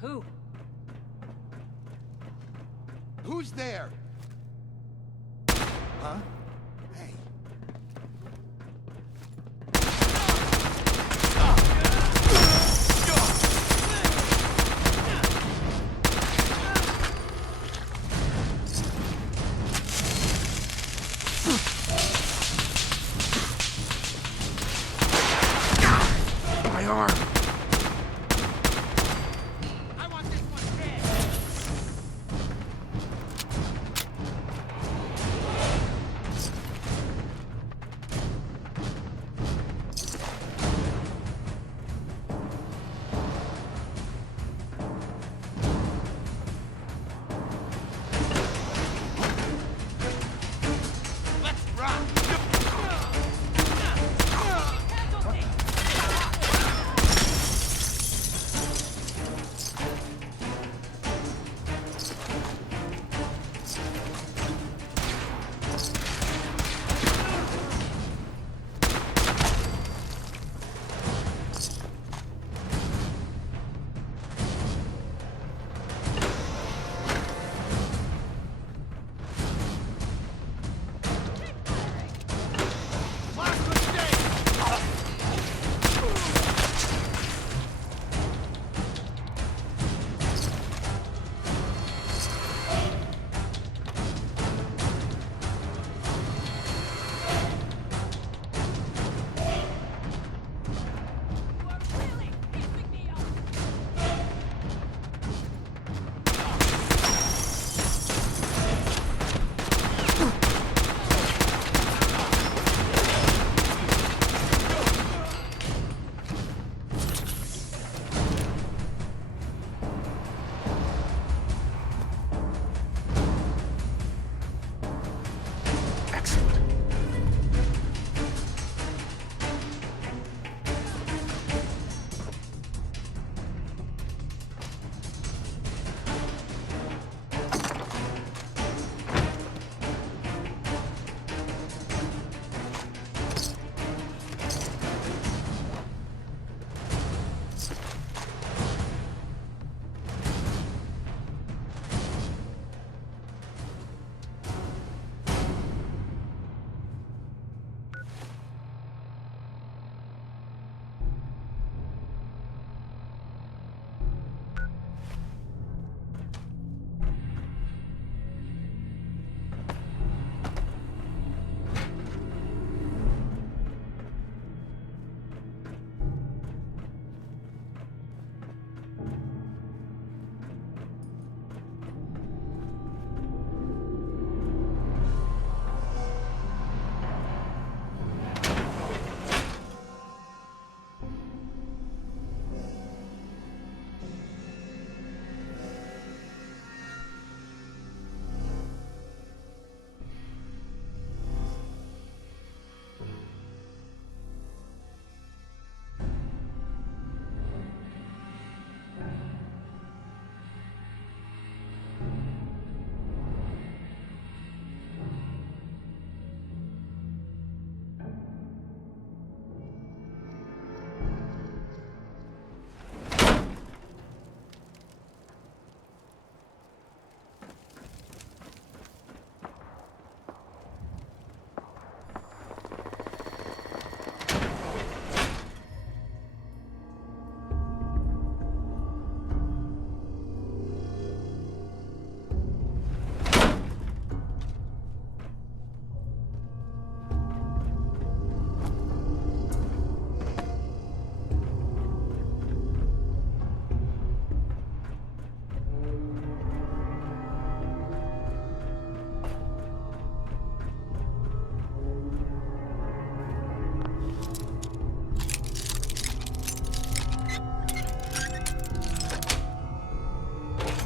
Who? Who's there? Huh? Hey. My arm.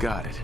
Got it.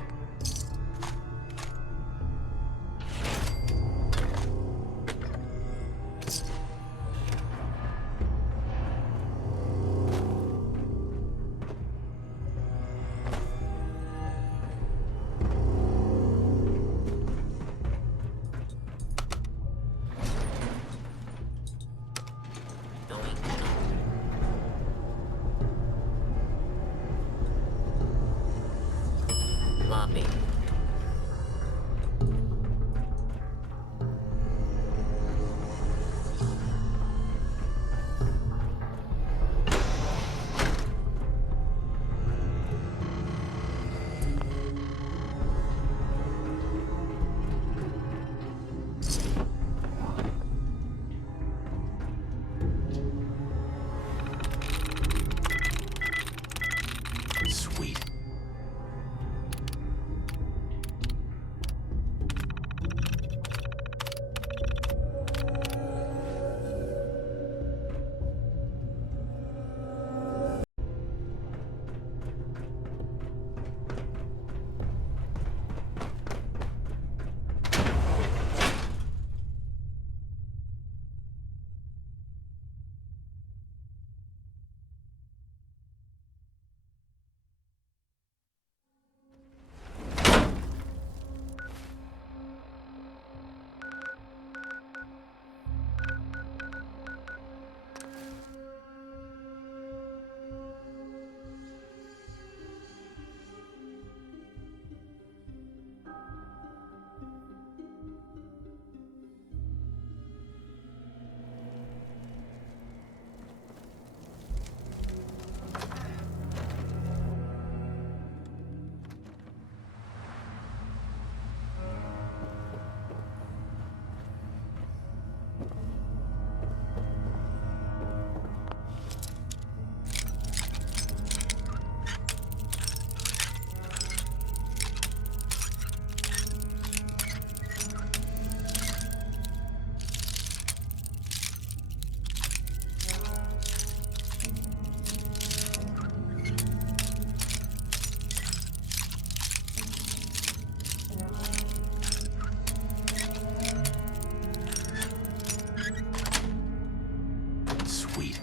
Sweet.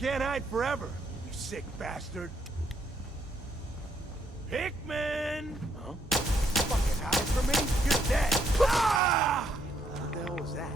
Can't hide forever, you sick bastard. Hickman! Huh? Fucking hide from me? You're dead. Ah! What the hell was that?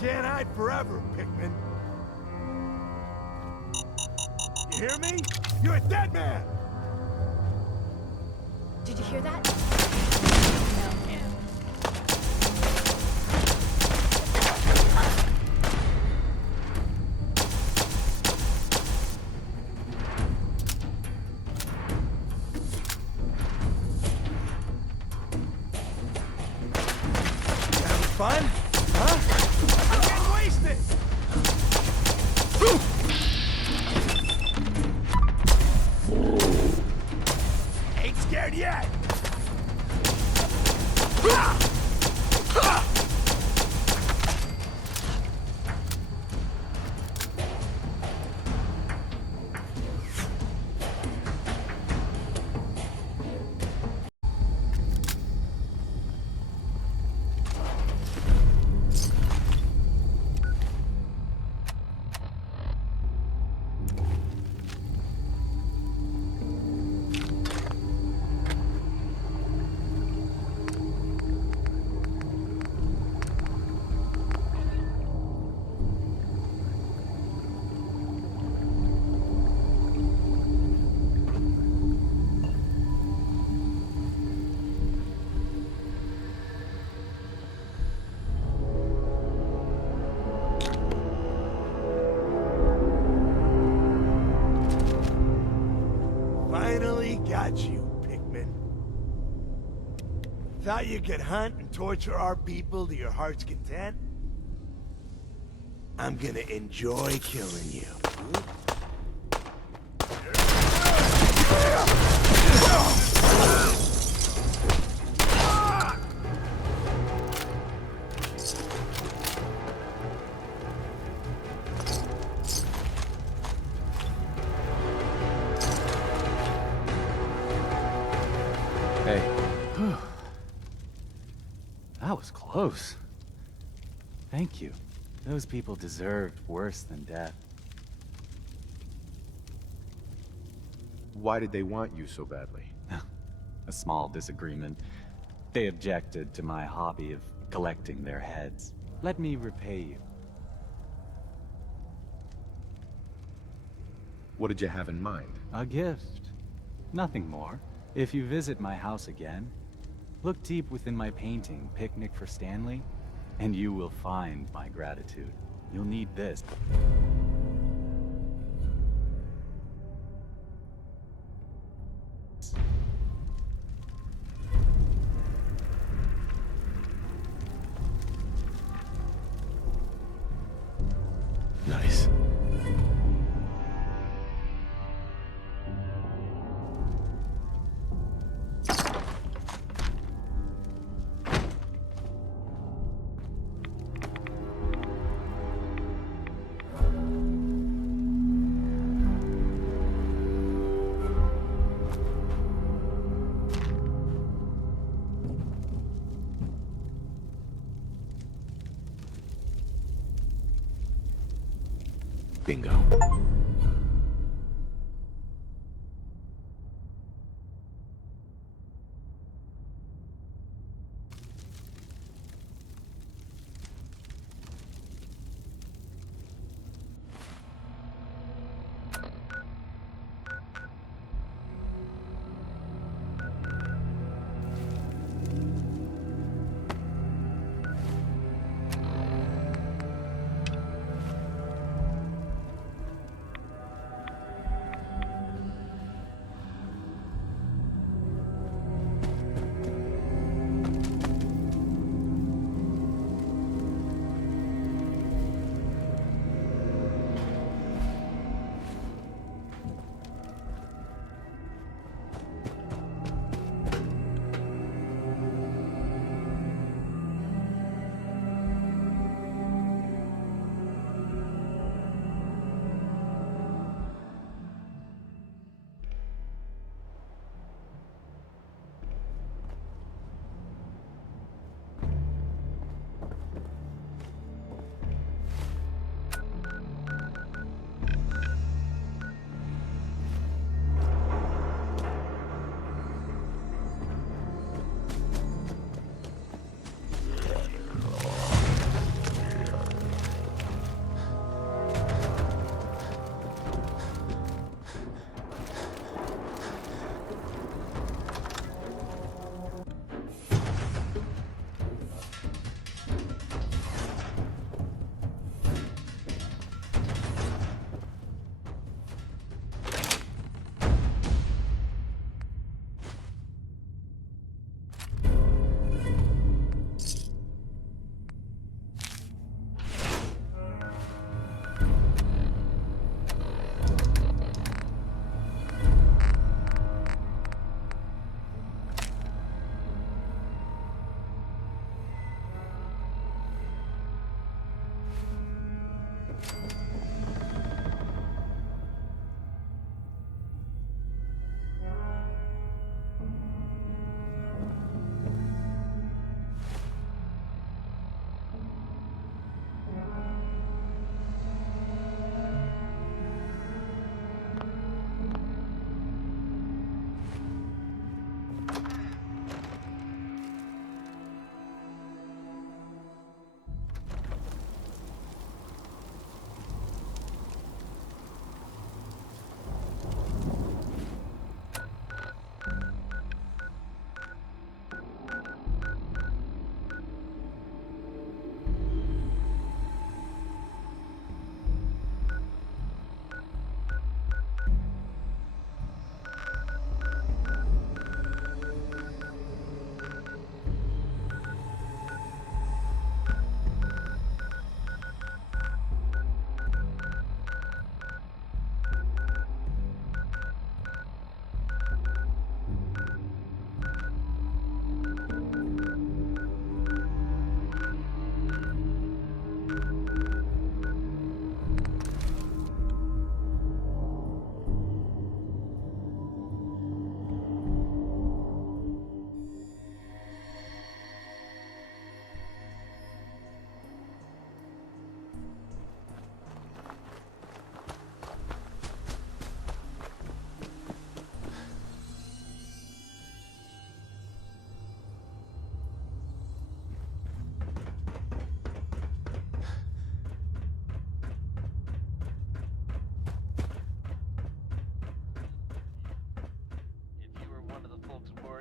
Can't hide forever, Pikmin. You hear me? You're a dead man! Did you hear that? You having fun? Huh? I'm getting wasted! Ain't scared yet! Finally got you, Pikmin. Thought you could hunt and torture our people to your heart's content? I'm gonna enjoy killing you. Hey. That was close. Thank you. Those people deserved worse than death. Why did they want you so badly? A small disagreement. They objected to my hobby of collecting their heads. Let me repay you. What did you have in mind? A gift. Nothing more. If you visit my house again, look deep within my painting, Picnic for Stanley, and you will find my gratitude. You'll need this. Nice. Bingo.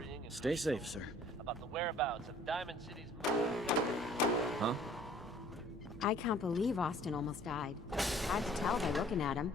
worrying and Stay safe, sir. about the whereabouts of Diamond City's. Huh? I can't believe Austin almost died. Hard to tell by looking at him.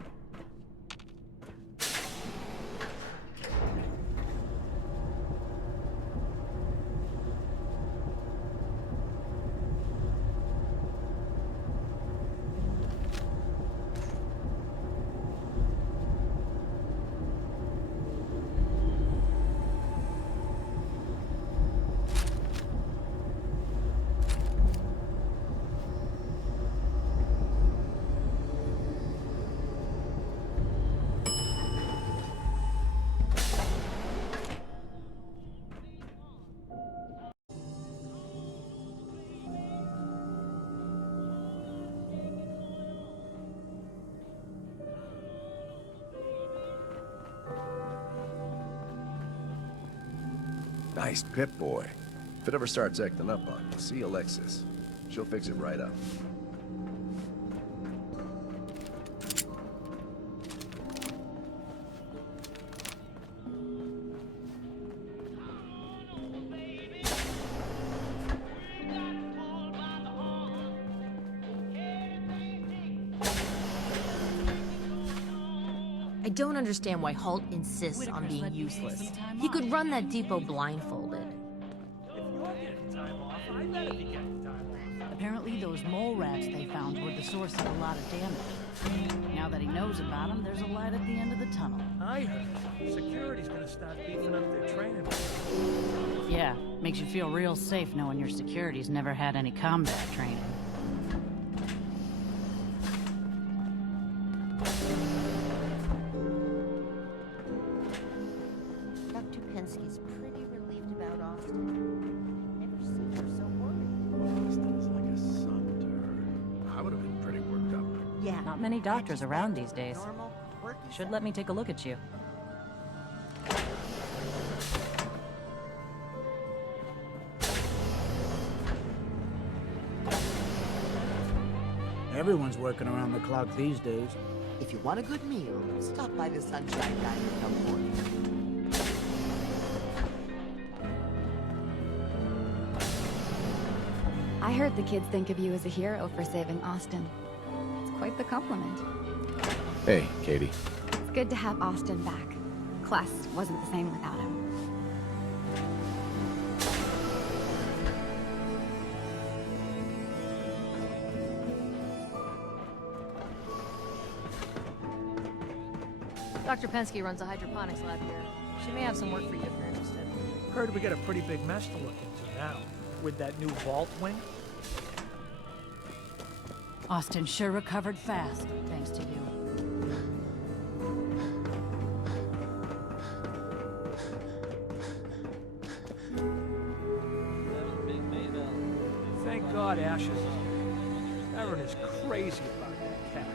Nice Pip-Boy. If it ever starts acting up on you, see Alexis. She'll fix it right up. I don't understand why Holt insists on being useless. He could run that depot blindfolded. If you're getting time off, I better be getting time off. Apparently those mole rats they found were the source of a lot of damage. Now that he knows about them, there's a light at the end of the tunnel. I heard security's gonna start beefing up their training. Yeah, makes you feel real safe knowing your security's never had any combat training. Dr. Penske's pretty relieved about Austin. Never seen her so worried. Austin's like a son to her. I would have been pretty worked up. Yeah. Not many doctors around these days. Normal, quirky Should let me take a look at you. Everyone's working around the clock these days. If you want a good meal, stop by the Sunshine Diner come morning. I heard the kids think of you as a hero for saving Austin. It's quite the compliment. Hey, Katie. It's good to have Austin back. Class wasn't the same without him. Dr. Penske runs a hydroponics lab here. She may have some work for you if you're interested. Heard we got a pretty big mess to look into now, with that new vault wing. Austin sure recovered fast, thanks to you. Thank God Ashes is here. Aaron is crazy about that cat.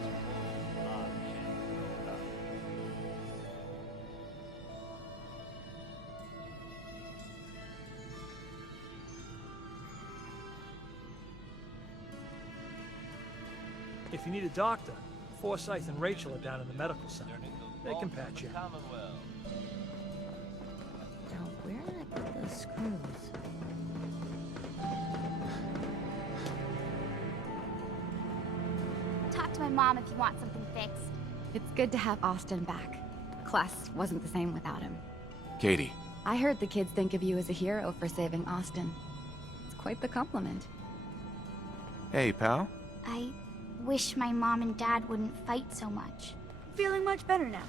If you need a doctor, Forsyth and Rachel are down in the medical center. They can patch you. Now, where did I put those screws? Talk to my mom if you want something fixed. It's good to have Austin back. Class wasn't the same without him. Katie. I heard the kids think of you as a hero for saving Austin. It's quite the compliment. Hey, pal. I wish my mom and dad wouldn't fight so much. Feeling much better now.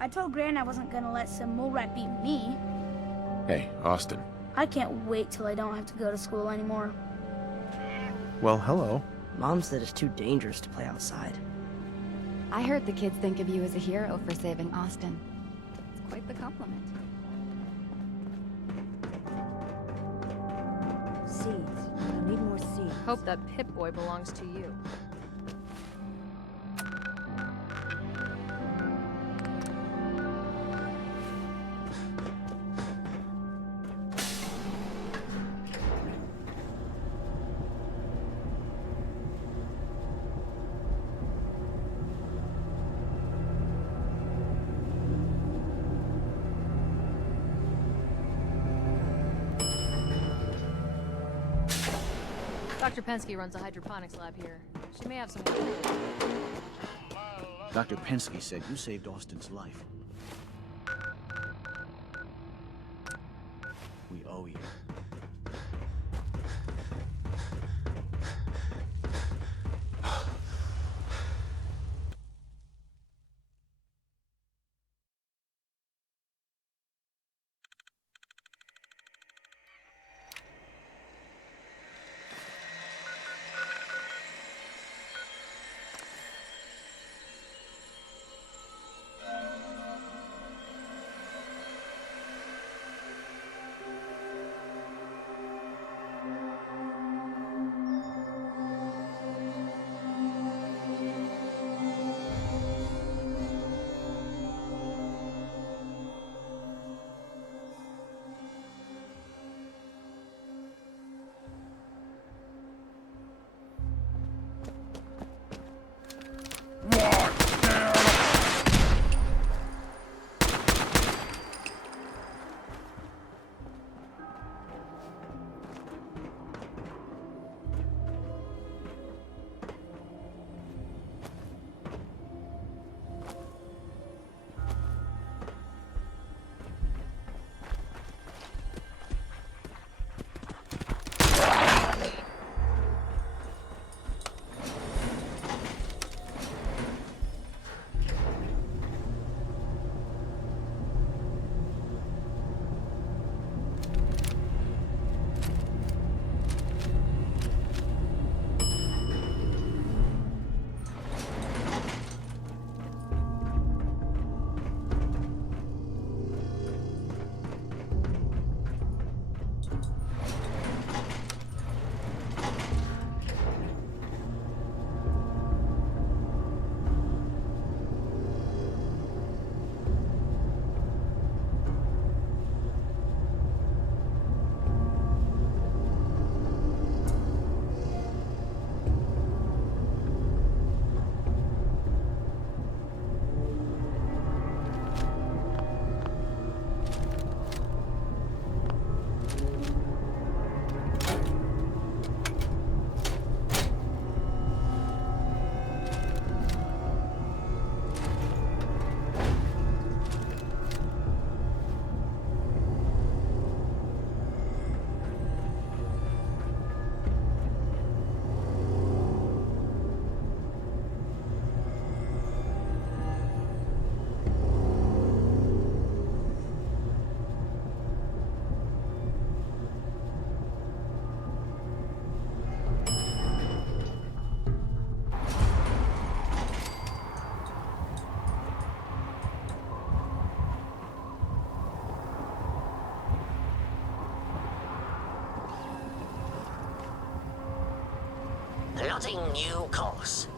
I told Gran I wasn't gonna let some mole rat beat me. Hey, Austin. I can't wait till I don't have to go to school anymore. Well, hello. Mom said it's too dangerous to play outside. I heard the kids think of you as a hero for saving Austin. It's quite the compliment. Seeds. I need more seeds. Hope that Pip-Boy belongs to you. Dr. Penske runs a hydroponics lab here. She may have some... Dr. Penske said you saved Austin's life. We owe you. Plotting new course.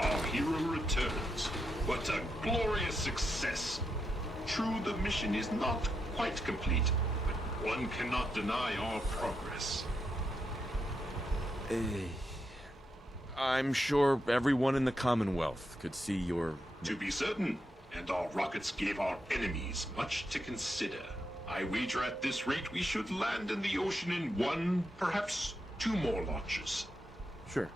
Our hero returns. What a glorious success. True, the mission is not quite complete, but one cannot deny our progress. I'm sure everyone in the Commonwealth could see your... To be certain, and our rockets gave our enemies much to consider. I wager at this rate we should land in the ocean in 1, perhaps 2 more launches. Sure.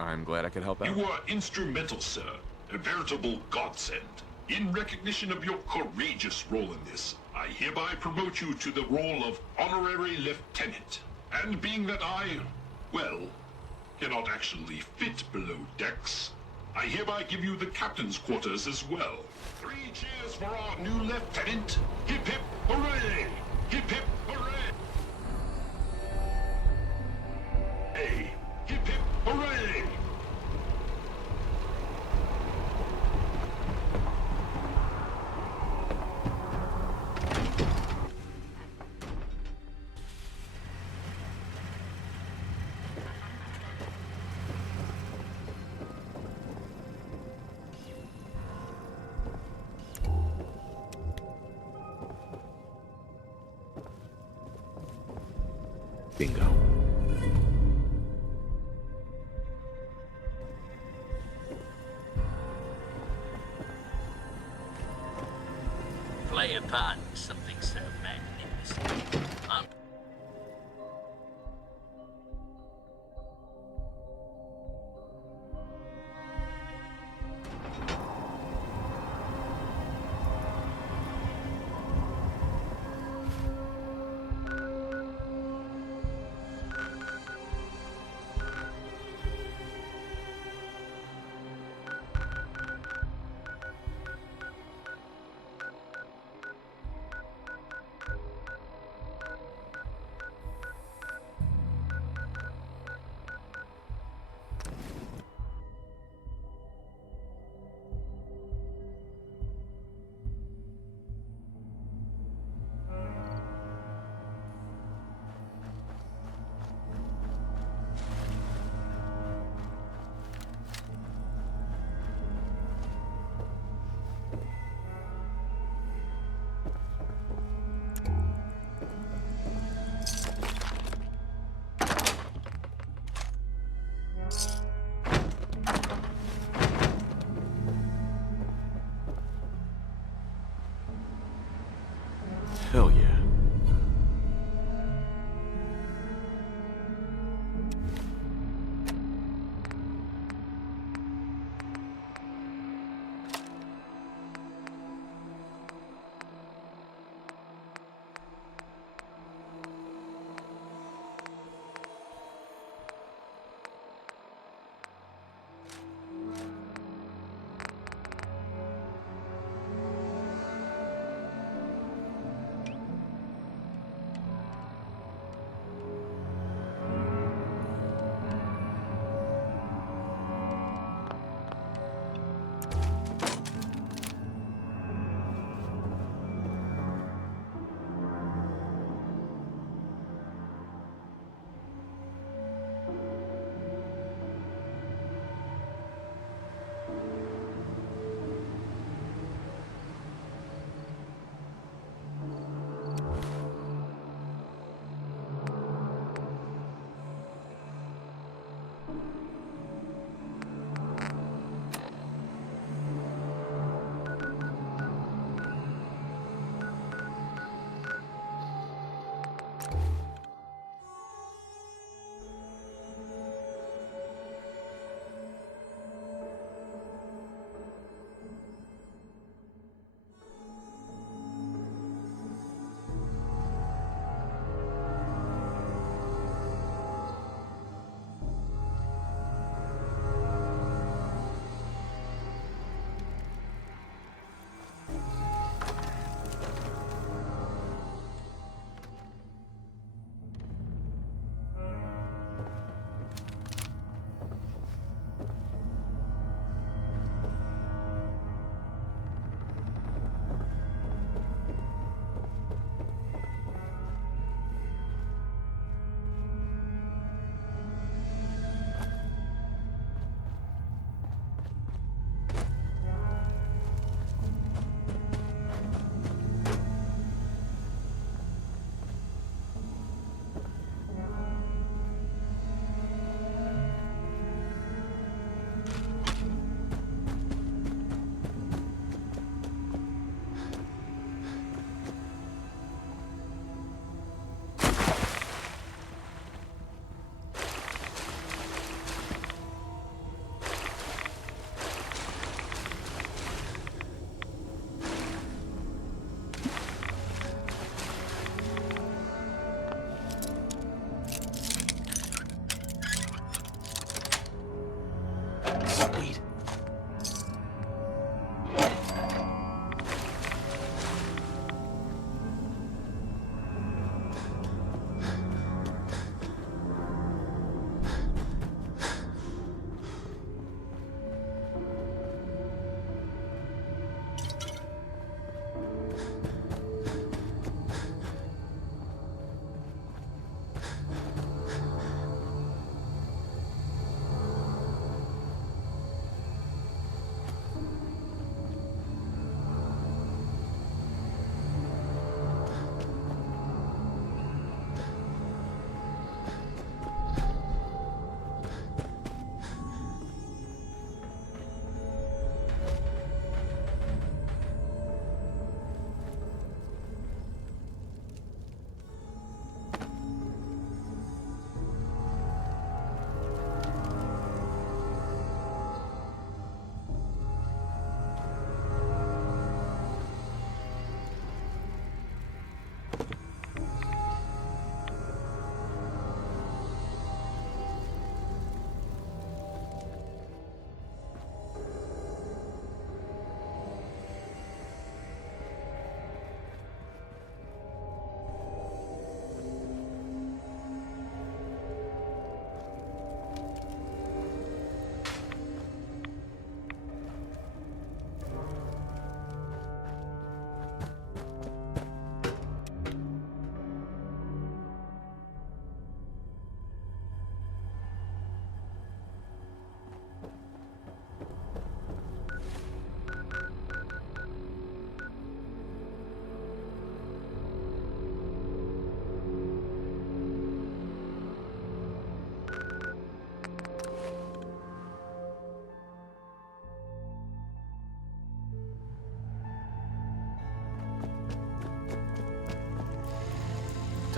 I'm glad I could help out. You were instrumental, sir. A veritable godsend. In recognition of your courageous role in this, I hereby promote you to the role of Honorary Lieutenant. And being that I, well, cannot actually fit below decks, I hereby give you the captain's quarters as well. 3 cheers for our new lieutenant. Hip hip hooray! Hip hip hooray! Hey, hip hip hooray! Bingo. beg your pardon, something so magnificent.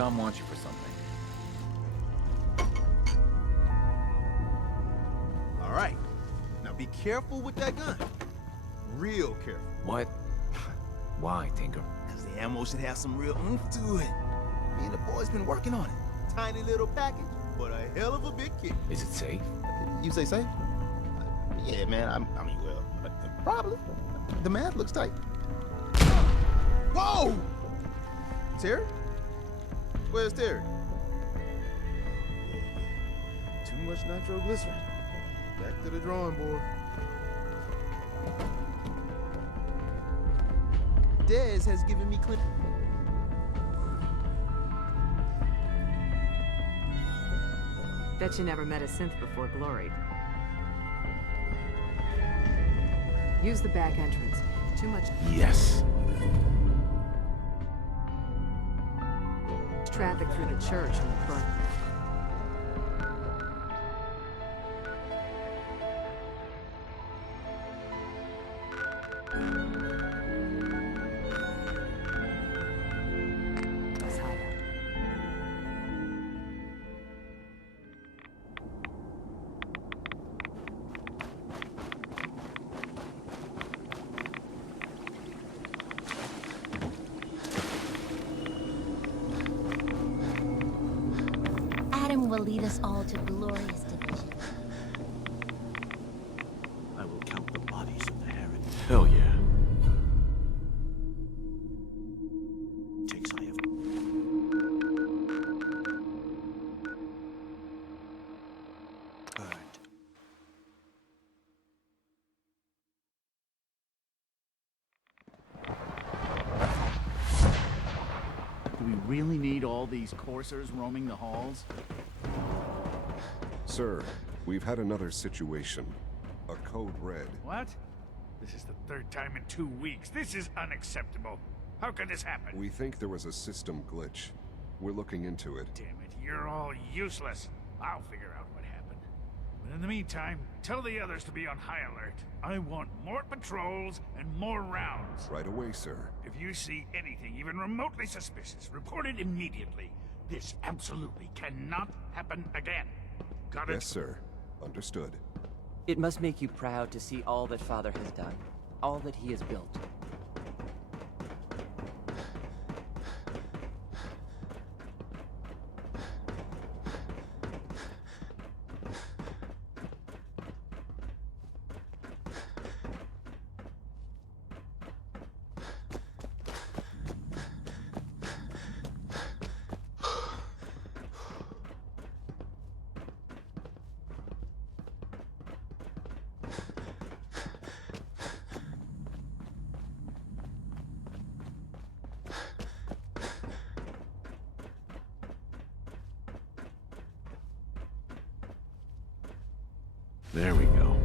Tom wants you for something. All right. Now be careful with that gun. Real careful. What? Why, Tinker? Because the ammo should have some real oomph to it. Me and the boys been working on it. Tiny little package, but a hell of a big kick. Is it safe? You say safe? Yeah, man. I mean, well, probably. The math looks tight. Whoa! Terry? Where's Terry? Too much nitroglycerin. Back to the drawing board. Dez has given me clean. Bet you never met a synth before Glory. Use the back entrance. Too much. Yes. Traffic through the church and the front. Adam will lead us all to glorious division. I will count the bodies of the Heron. Hell yeah. Takes I have. Burned. Do we really need all these coursers roaming the halls? Sir, we've had another situation. A code red. What? This is the third time in 2 weeks. This is unacceptable. How could this happen? We think there was a system glitch. We're looking into it. Damn it, you're all useless. I'll figure out what happened. But in the meantime, tell the others to be on high alert. I want more patrols and more rounds. Right away, sir. If you see anything even remotely suspicious, report it immediately. This absolutely cannot happen again. Got it? Yes, sir. Understood. It must make you proud to see all that Father has done, all that he has built. There we go.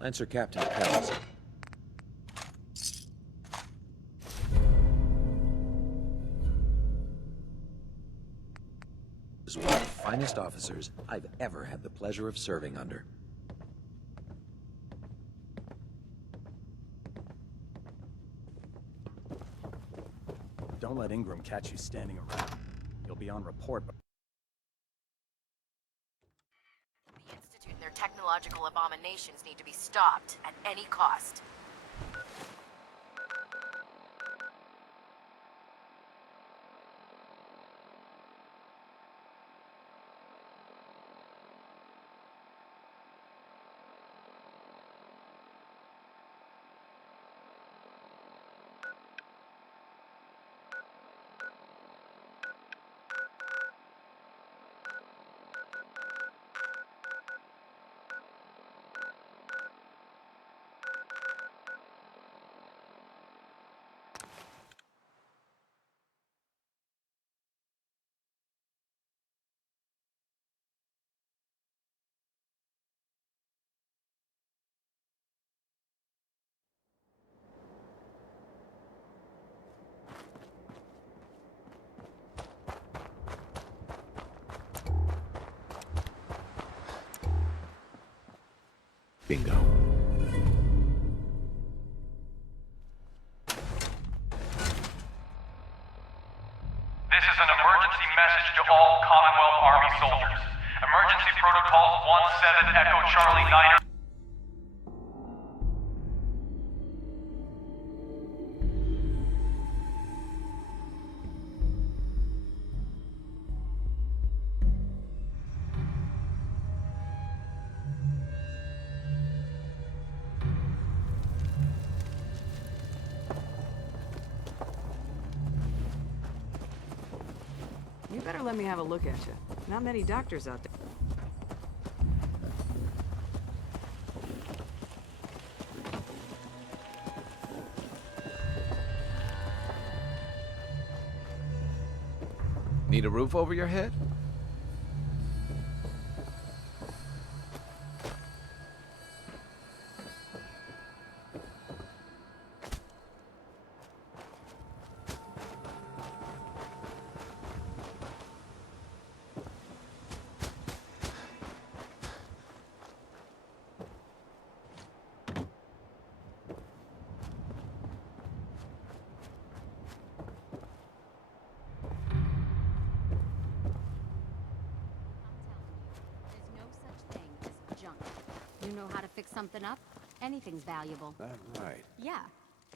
Lancer Captain Pels. Is one of the finest officers I've ever had the pleasure of serving under. Don't let Ingram catch you standing around. You'll be on report. The Institute and their technological abominations need to be stopped at any cost. Bingo. This is an emergency message to all Commonwealth Army soldiers. Emergency Protocols 17 Echo Charlie 9. You better let me have a look at you. Not many doctors out there. Need a roof over your head? You know how to fix something up? Anything's valuable. That right. Yeah.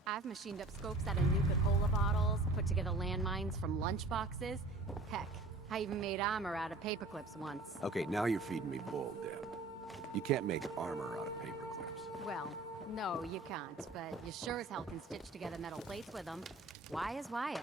I've machined up scopes out of Nuka-Cola bottles, put together landmines from lunch boxes. Heck, I even made armor out of paper clips once. Okay, now you're feeding me bull, Deb. You can't make armor out of paper clips. Well, no, you can't, but you sure as hell can stitch together metal plates with them. Wire is wire.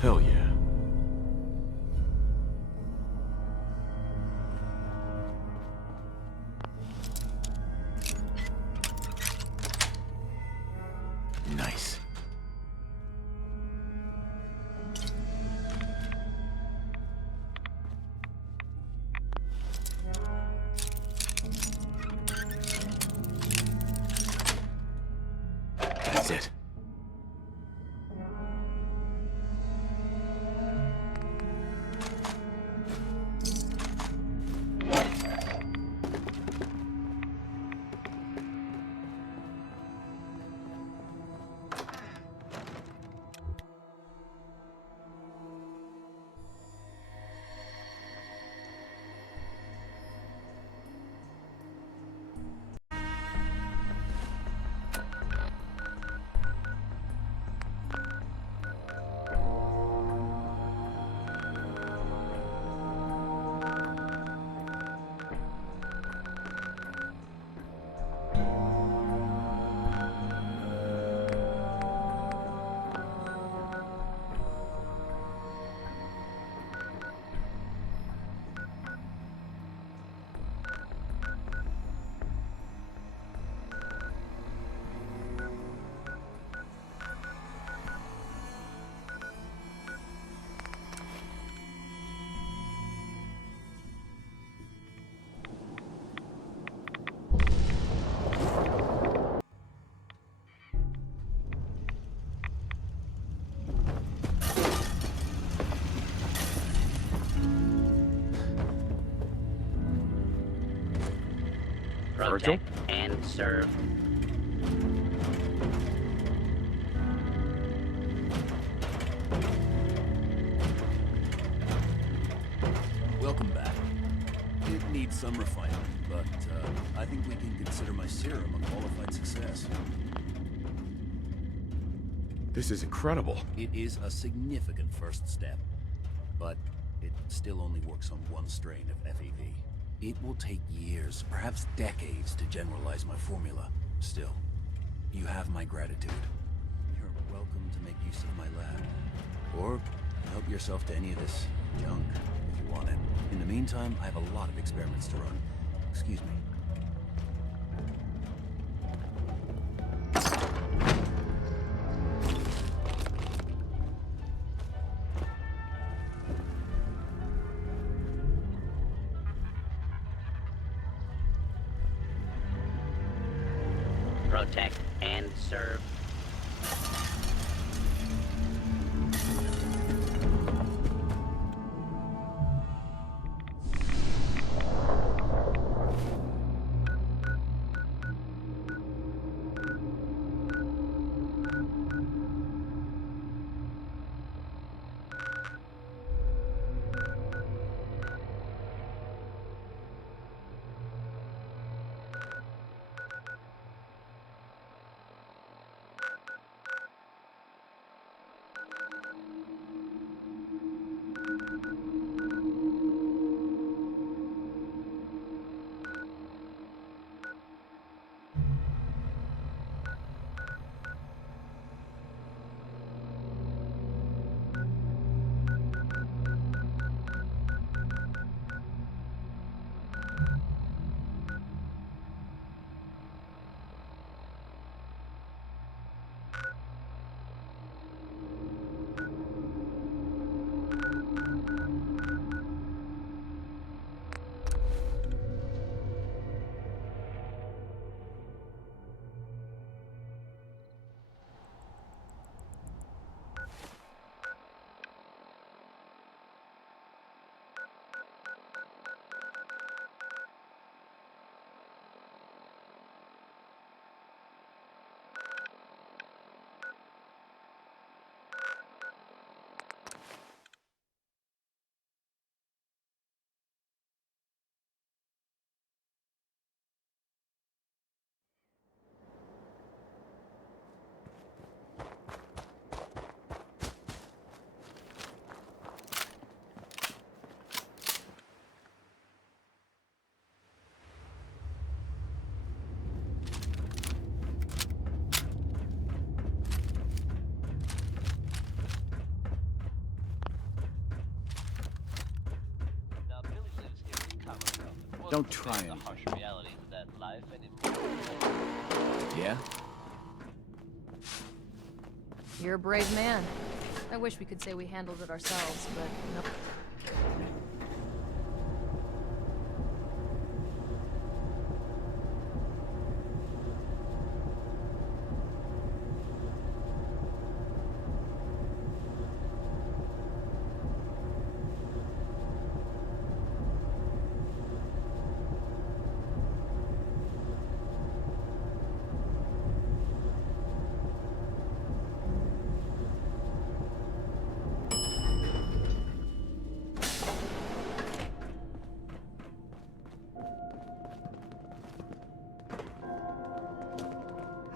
Hell yeah. Nice. That's it. Protect and serve. Welcome back. It needs some refinement, but I think we can consider my serum a qualified success. This is incredible. It is a significant first step, but it still only works on one strain of FEV. It will take years, perhaps decades, to generalize my formula. Still, you have my gratitude. You're welcome to make use of my lab. Or help yourself to any of this junk, if you want it. In the meantime, I have a lot of experiments to run. Excuse me. Protect and serve. Don't try the anything. harsh realities of that life anymore. Yeah? You're a brave man. I wish we could say we handled it ourselves, but nope.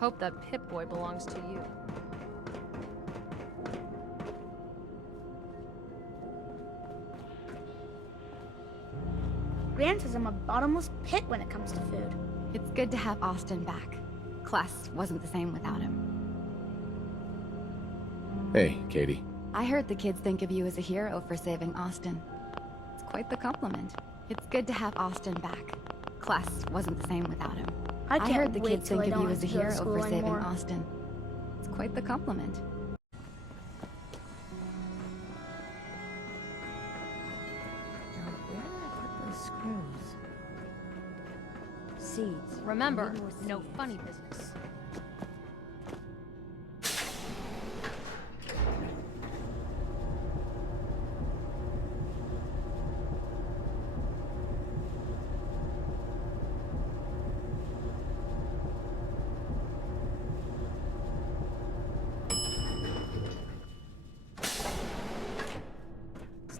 Hope that Pip-Boy belongs to you. Gran says I'm a bottomless pit when it comes to food. It's good to have Austin back. Class wasn't the same without him. Hey, Katie. I heard the kids think of you as a hero for saving Austin. It's quite the compliment. It's good to have Austin back. Class wasn't the same without him. I can't heard the wait kids till think I of you don't as a have to go to hero school for saving anymore. Austin. It's quite the compliment. Now, where did I put those screws? Seeds. Remember, Need more no seeds. funny business.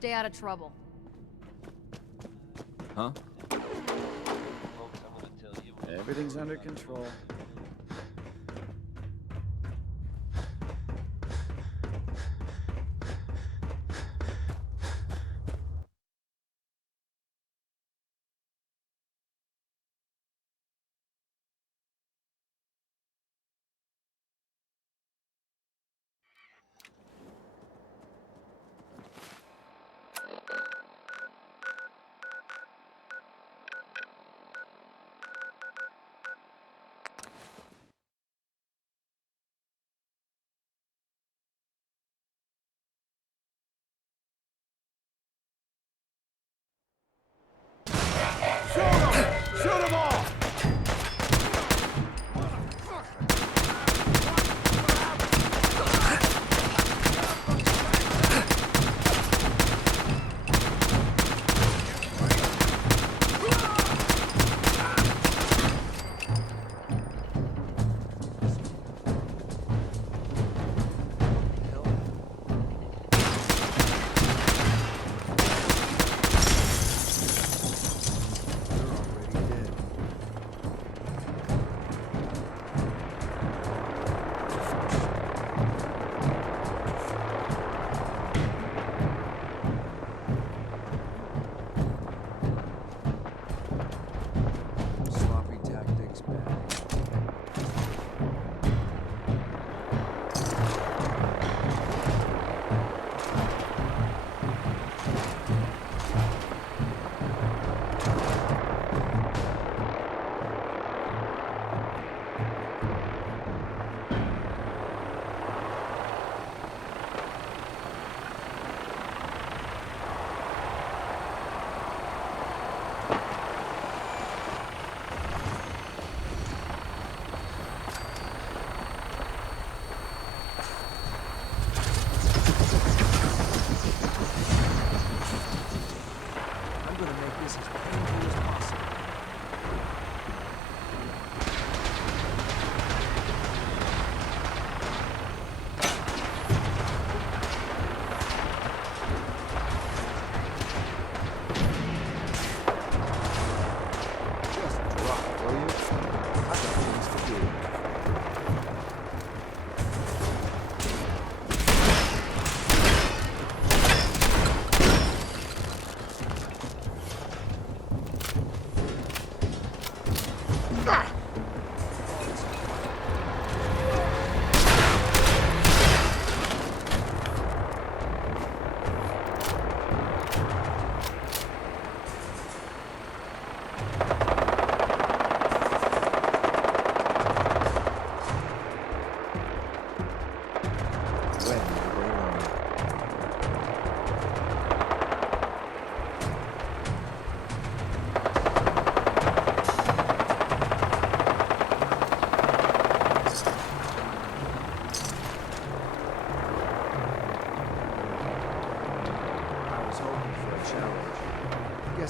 Stay out of trouble. Huh? Folks, I'm gonna tell you. Everything's under control.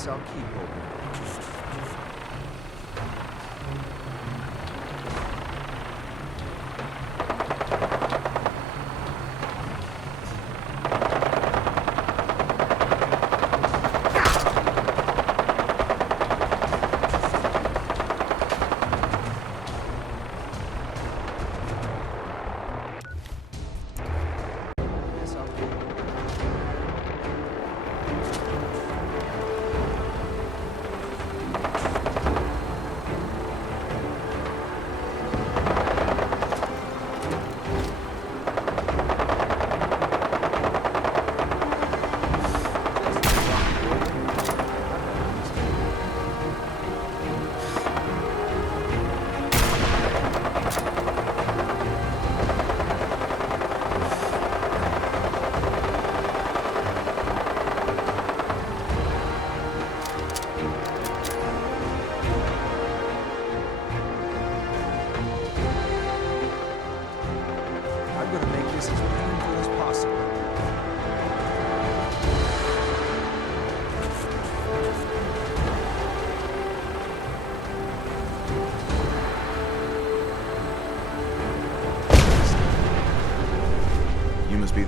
Guess I'll keep hoping.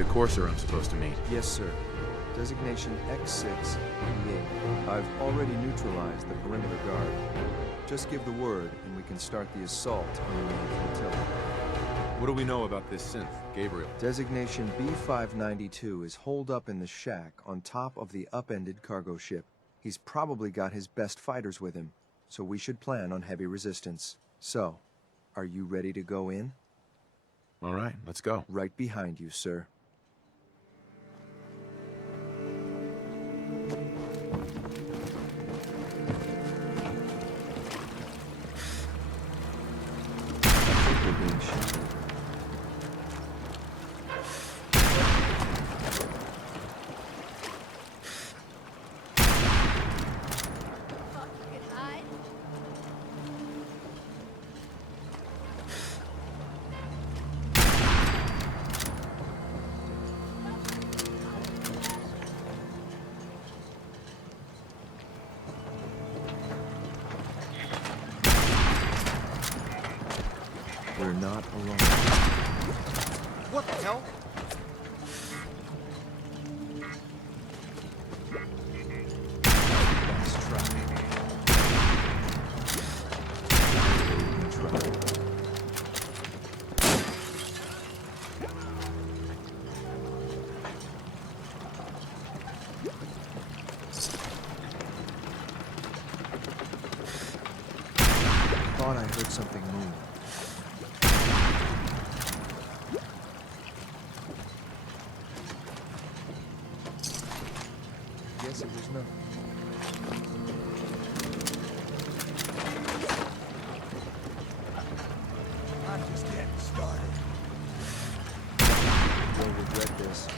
Courser I'm supposed to meet. Yes, sir. Designation X6-E8. I've already neutralized the perimeter guard. Just give the word, and we can start the assault on the main flotilla. What do we know about this synth, Gabriel? Designation B592 is holed up in the shack on top of the upended cargo ship. He's probably got his best fighters with him, so we should plan on heavy resistance. So, are you ready to go in? All right, let's go. Right behind you, sir. We're not alone. What the hell? Let's try. Thought I heard something move. Guess it was nothing. I'm just getting started. You'll regret this.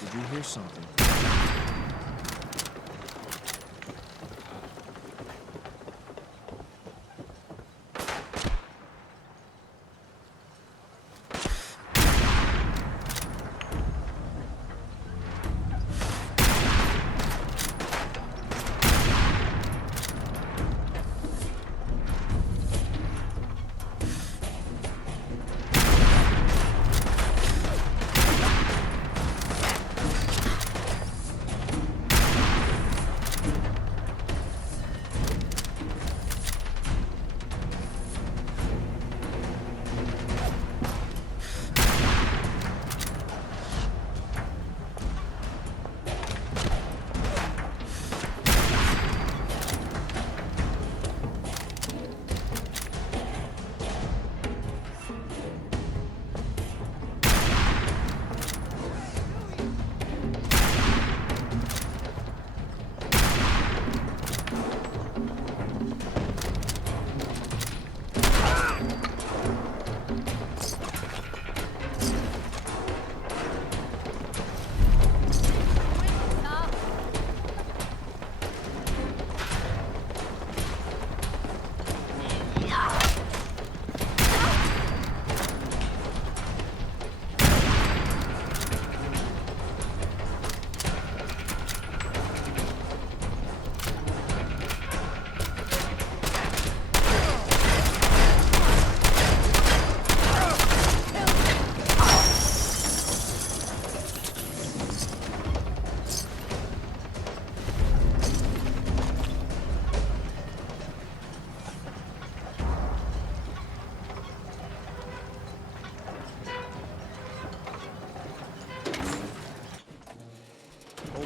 Did you hear something?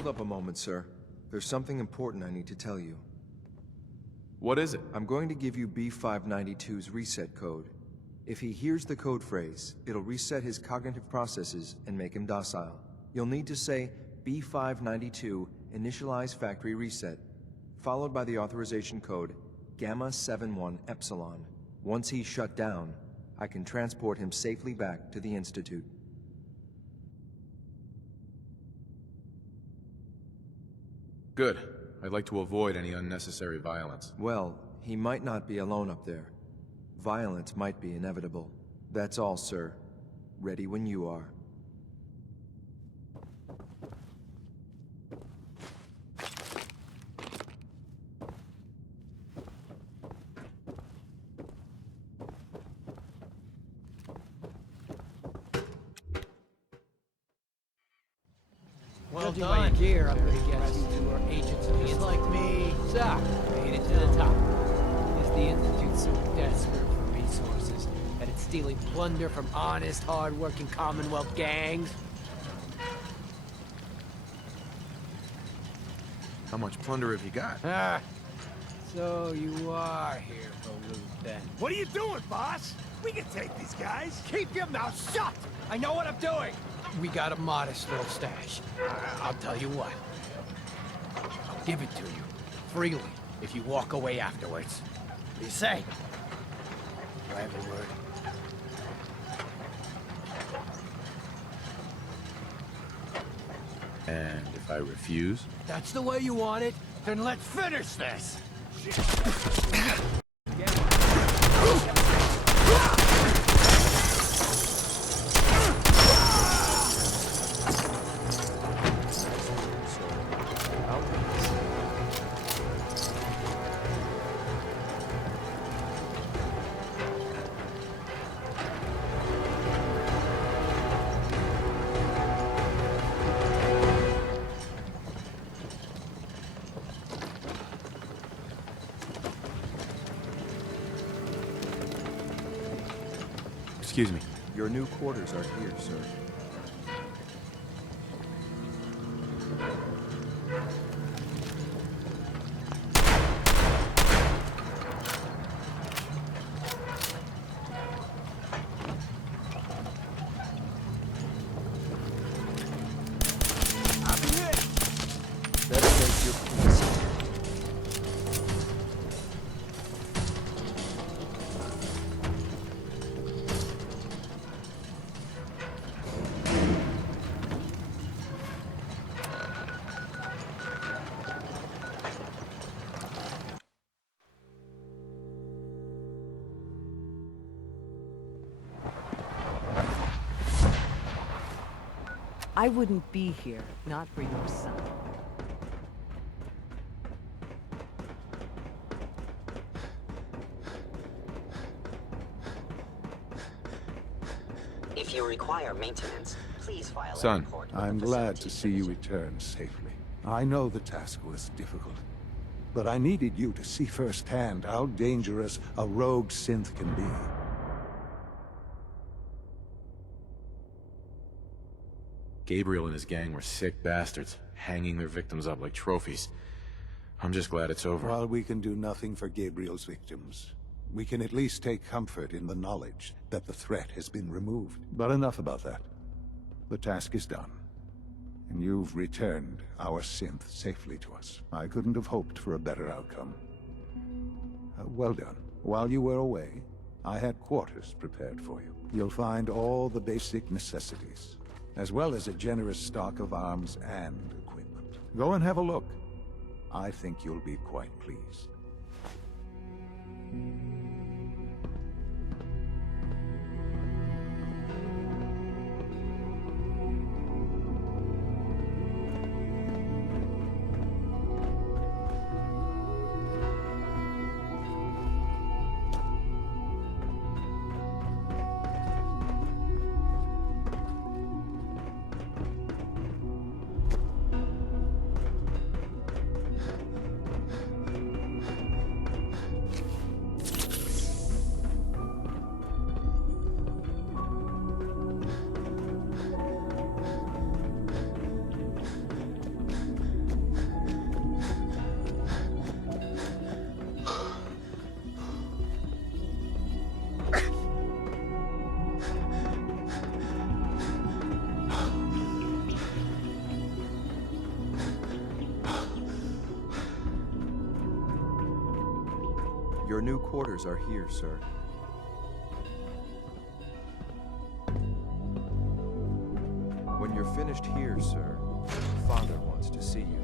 Hold up a moment, sir. There's something important I need to tell you. What is it? I'm going to give you B592's reset code. If he hears the code phrase, it'll reset his cognitive processes and make him docile. You'll need to say B592 initialize factory reset, followed by the authorization code Gamma 71 Epsilon. Once he's shut down, I can transport him safely back to the Institute. Good. I'd like to avoid any unnecessary violence. Well, he might not be alone up there. Violence might be inevitable. That's all, sir. Ready when you are. Well done. Gear, I'm gonna guess you two are agents of the Institute. Like me. So, made it to the top. Is the Institute so desperate for resources that it's stealing plunder from honest, hard-working Commonwealth gangs? How much plunder have you got? Ah, so you are here for loot then. What are you doing, boss? We can take these guys. Keep your mouth shut! I know what I'm doing! We got a modest little stash. I'll tell you what. I'll give it to you, freely, if you walk away afterwards. What do you say? Do I have a word? And if I refuse? That's the way you want it? Then let's finish this! Excuse me. Your new quarters are here, sir. Better make your peace. I wouldn't be here, not for your son. If you require maintenance, please file Son. a report. I'm glad to see you return safely. I know the task was difficult, but I needed you to see firsthand how dangerous a rogue synth can be. Gabriel and his gang were sick bastards, hanging their victims up like trophies. I'm just glad it's over. While we can do nothing for Gabriel's victims, we can at least take comfort in the knowledge that the threat has been removed. But enough about that. The task is done, and you've returned our synth safely to us. I couldn't have hoped for a better outcome. Well done. While you were away, I had quarters prepared for you. You'll find all the basic necessities, as well as a generous stock of arms and equipment. Go and have a look. I think you'll be quite pleased. Your new quarters are here, sir. When you're finished here, sir, Father wants to see you.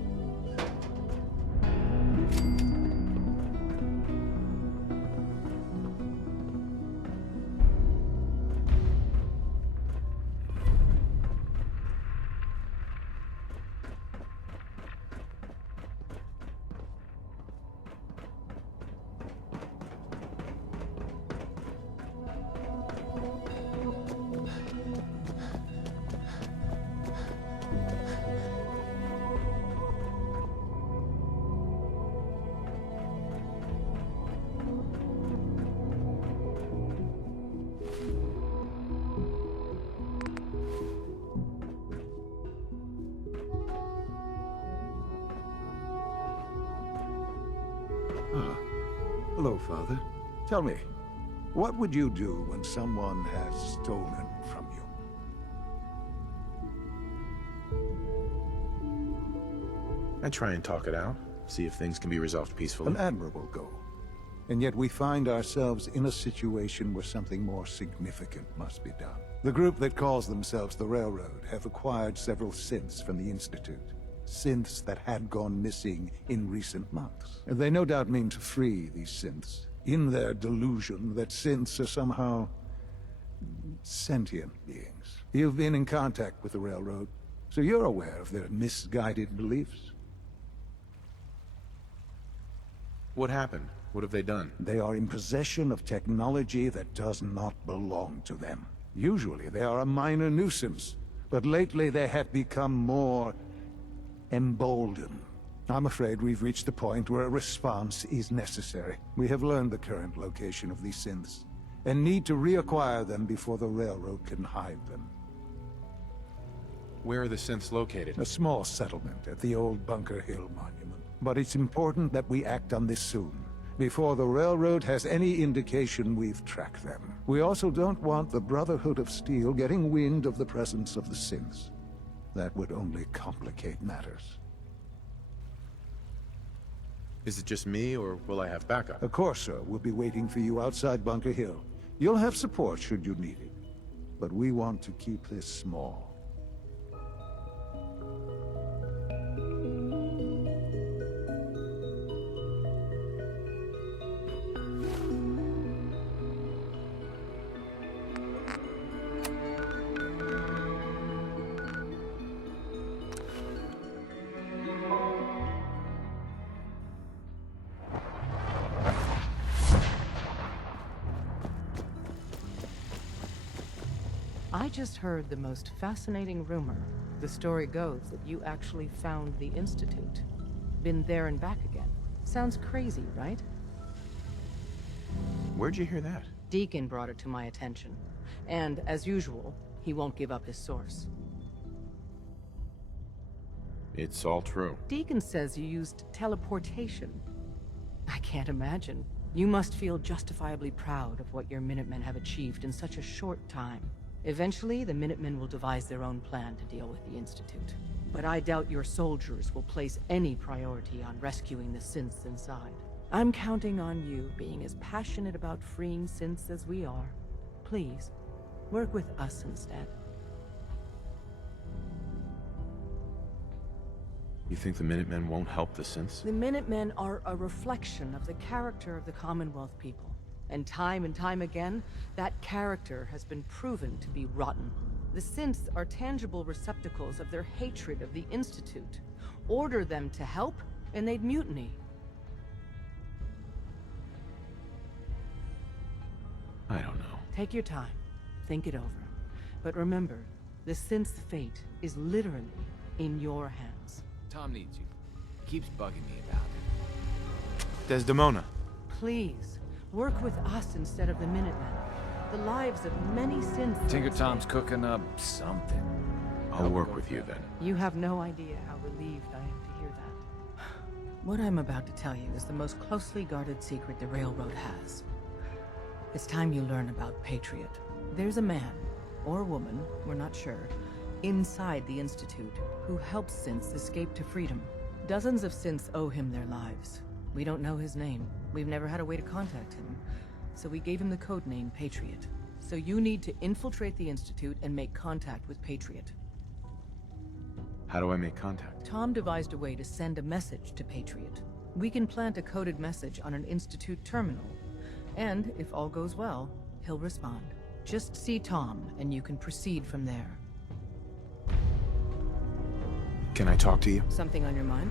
Hello, Father. Tell me, what would you do when someone has stolen from you? I try and talk it out, see if things can be resolved peacefully. An admirable goal. And yet we find ourselves in a situation where something more significant must be done. The group that calls themselves the Railroad have acquired several synths from the Institute. Synths that had gone missing in recent months. And they no doubt mean to free these synths, in their delusion that synths are somehow sentient beings. You've been in contact with the Railroad, so you're aware of their misguided beliefs. What happened? What have they done? They are in possession of technology that does not belong to them. Usually they are a minor nuisance, but lately they have become more emboldened. I'm afraid we've reached the point where a response is necessary. We have learned the current location of these synths, and need to reacquire them before the Railroad can hide them. Where are the synths located? A small settlement at the old Bunker Hill Monument. But it's important that we act on this soon, before the Railroad has any indication we've tracked them. We also don't want the Brotherhood of Steel getting wind of the presence of the synths. That would only complicate matters. Is it just me, or will I have backup? Of course, sir. We'll be waiting for you outside Bunker Hill. You'll have support should you need it. But we want to keep this small. I just heard the most fascinating rumor. The story goes that you actually found the Institute. Been there and back again. Sounds crazy, right? Where'd you hear that? Deacon brought it to my attention. And, as usual, he won't give up his source. It's all true. Deacon says you used teleportation. I can't imagine. You must feel justifiably proud of what your Minutemen have achieved in such a short time. Eventually, the Minutemen will devise their own plan to deal with the Institute. But I doubt your soldiers will place any priority on rescuing the synths inside. I'm counting on you being as passionate about freeing synths as we are. Please, work with us instead. You think the Minutemen won't help the synths? The Minutemen are a reflection of the character of the Commonwealth people. And time again, that character has been proven to be rotten. The synths are tangible receptacles of their hatred of the Institute. Order them to help, and they'd mutiny. I don't know. Take your time. Think it over. But remember, the synth's fate is literally in your hands. Tom needs you. He keeps bugging me about it. Desdemona. Please. Work with us instead of the Minutemen. The lives of many synths... Tinker Tom's cooking up something. I'll work with you then. You have no idea how relieved I am to hear that. What I'm about to tell you is the most closely guarded secret the Railroad has. It's time you learn about Patriot. There's a man, or woman, we're not sure, inside the Institute who helps synths escape to freedom. Dozens of synths owe him their lives. We don't know his name. We've never had a way to contact him. So we gave him the code name Patriot. So you need to infiltrate the Institute and make contact with Patriot. How do I make contact? Tom devised a way to send a message to Patriot. We can plant a coded message on an Institute terminal. And, if all goes well, he'll respond. Just see Tom, and you can proceed from there. Can I talk to you? Something on your mind?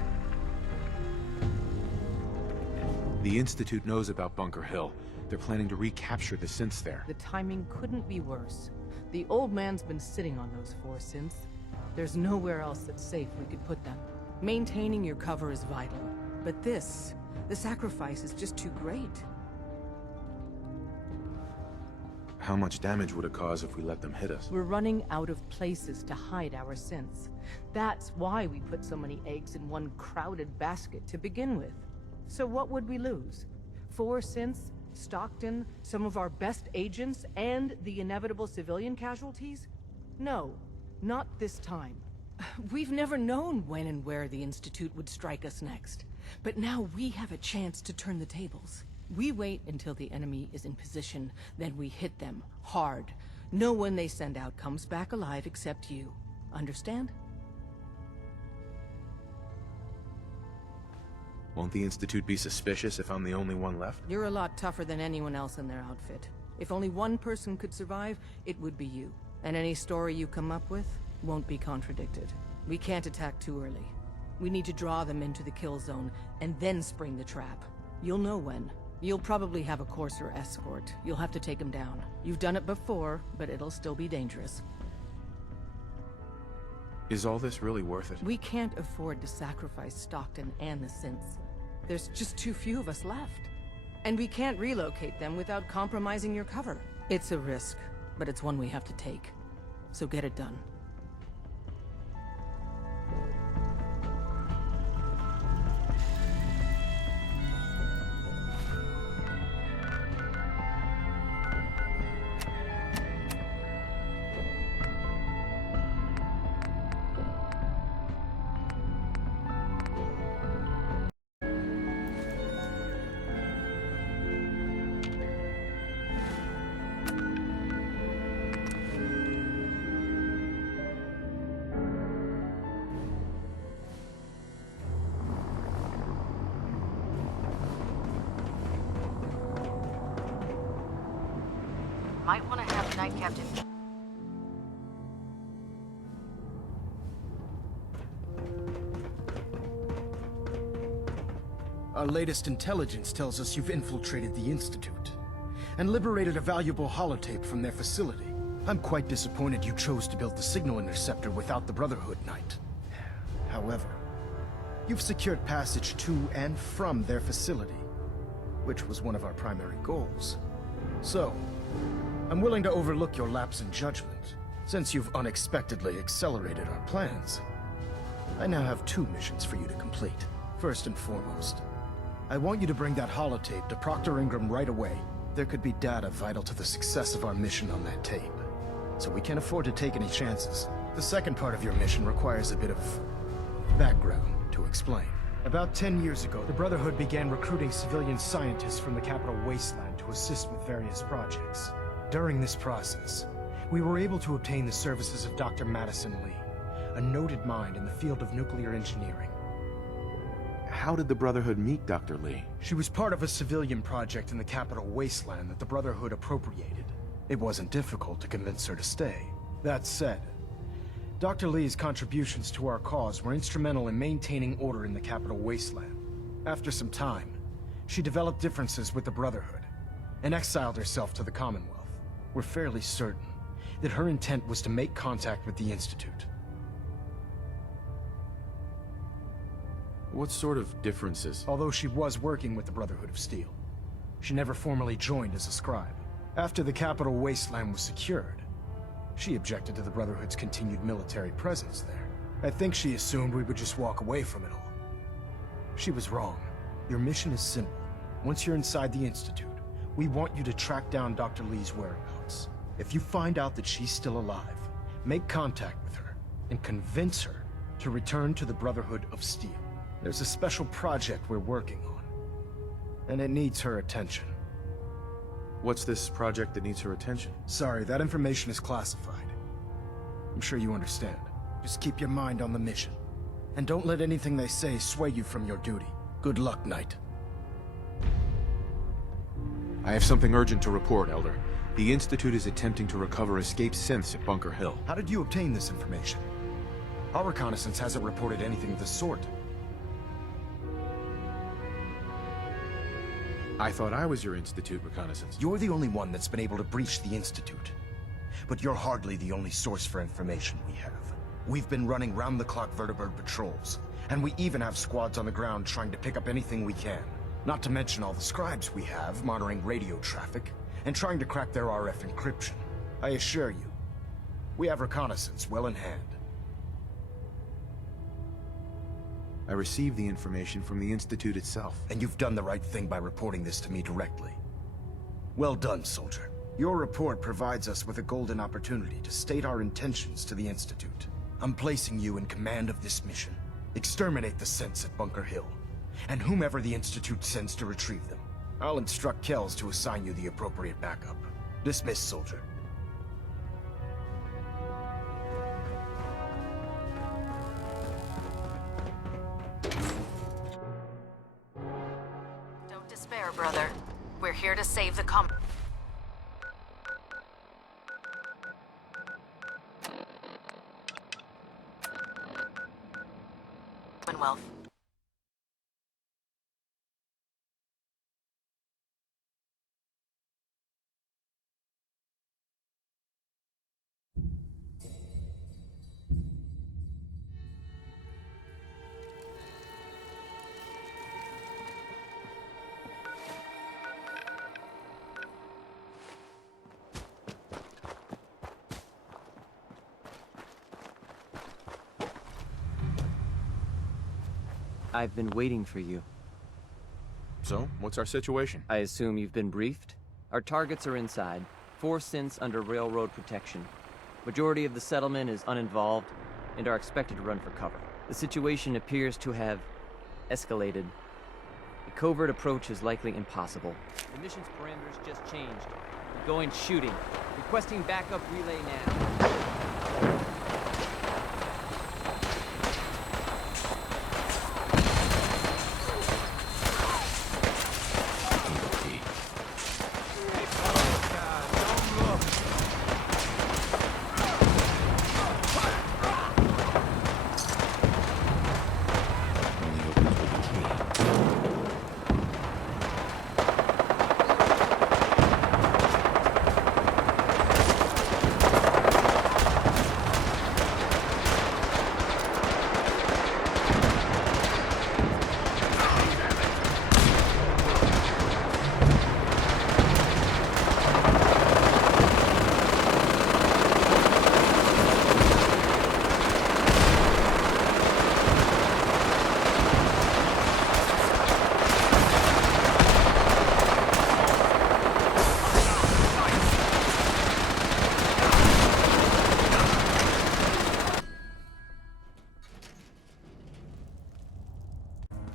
The Institute knows about Bunker Hill. They're planning to recapture the synths there. The timing couldn't be worse. The old man's been sitting on those 4 synths. There's nowhere else that's safe we could put them. Maintaining your cover is vital. But the sacrifice is just too great. How much damage would it cause if we let them hit us? We're running out of places to hide our synths. That's why we put so many eggs in one crowded basket to begin with. So what would we lose? 4 synths, Stockton, some of our best agents, and the inevitable civilian casualties? No, not this time. We've never known when and where the Institute would strike us next. But now we have a chance to turn the tables. We wait until the enemy is in position, then we hit them hard. No one they send out comes back alive except you. Understand? Won't the Institute be suspicious if I'm the only one left? You're a lot tougher than anyone else in their outfit. If only one person could survive, it would be you. And any story you come up with won't be contradicted. We can't attack too early. We need to draw them into the kill zone, and then spring the trap. You'll know when. You'll probably have a Courser escort. You'll have to take him down. You've done it before, but it'll still be dangerous. Is all this really worth it? We can't afford to sacrifice Stockton and the synths. There's just too few of us left. And we can't relocate them without compromising your cover. It's a risk, but it's one we have to take. So get it done. Might want to have the night captain. Our latest intelligence tells us you've infiltrated the Institute and liberated a valuable holotape from their facility. I'm quite disappointed you chose to build the signal interceptor without the Brotherhood, Knight. However, you've secured passage to and from their facility, which was one of our primary goals. So, I'm willing to overlook your lapse in judgment, since you've unexpectedly accelerated our plans. I now have 2 missions for you to complete. First and foremost, I want you to bring that holotape to Proctor Ingram right away. There could be data vital to the success of our mission on that tape, so we can't afford to take any chances. The second part of your mission requires a bit of background to explain. About 10 years ago, the Brotherhood began recruiting civilian scientists from the capital wasteland to assist with various projects. During this process, we were able to obtain the services of Dr. Madison Lee, a noted mind in the field of nuclear engineering. How did the Brotherhood meet Dr. Lee? She was part of a civilian project in the capital wasteland that the Brotherhood appropriated. It wasn't difficult to convince her to stay. That said, Dr. Lee's contributions to our cause were instrumental in maintaining order in the capital wasteland. After some time, she developed differences with the Brotherhood and exiled herself to the Commonwealth. We're fairly certain that her intent was to make contact with the Institute. What sort of differences? Although she was working with the Brotherhood of Steel, she never formally joined as a scribe. After the capital wasteland was secured, she objected to the Brotherhood's continued military presence there. I think she assumed we would just walk away from it all. She was wrong. Your mission is simple. Once you're inside the Institute, we want you to track down Dr. Lee's whereabouts. If you find out that she's still alive, make contact with her and convince her to return to the Brotherhood of Steel. There's a special project we're working on and it needs her attention. What's this project that needs her attention? Sorry, that information is classified. I'm sure you understand. Just keep your mind on the mission. And don't let anything they say sway you from your duty. Good luck, Knight. I have something urgent to report, Elder. The Institute is attempting to recover escaped synths at Bunker Hill. How did you obtain this information? Our reconnaissance hasn't reported anything of the sort. I thought I was your Institute reconnaissance. You're the only one that's been able to breach the Institute. But you're hardly the only source for information we have. We've been running round-the-clock vertibird patrols, and we even have squads on the ground trying to pick up anything we can. Not to mention all the scribes we have monitoring radio traffic and trying to crack their RF encryption. I assure you, we have reconnaissance well in hand. I received the information from the Institute itself. And you've done the right thing by reporting this to me directly. Well done, soldier. Your report provides us with a golden opportunity to state our intentions to the Institute. I'm placing you in command of this mission. Exterminate the synths at Bunker Hill, and whomever the Institute sends to retrieve them. I'll instruct Kells to assign you the appropriate backup. Dismissed, soldier. Don't despair, brother. We're here to save the Commonwealth. I've been waiting for you. So, what's our situation? I assume you've been briefed? Our targets are inside. 4 synths under railroad protection. Majority of the settlement is uninvolved and are expected to run for cover. The situation appears to have escalated. A covert approach is likely impossible. The mission's parameters just changed. We're going shooting. Requesting backup relay now.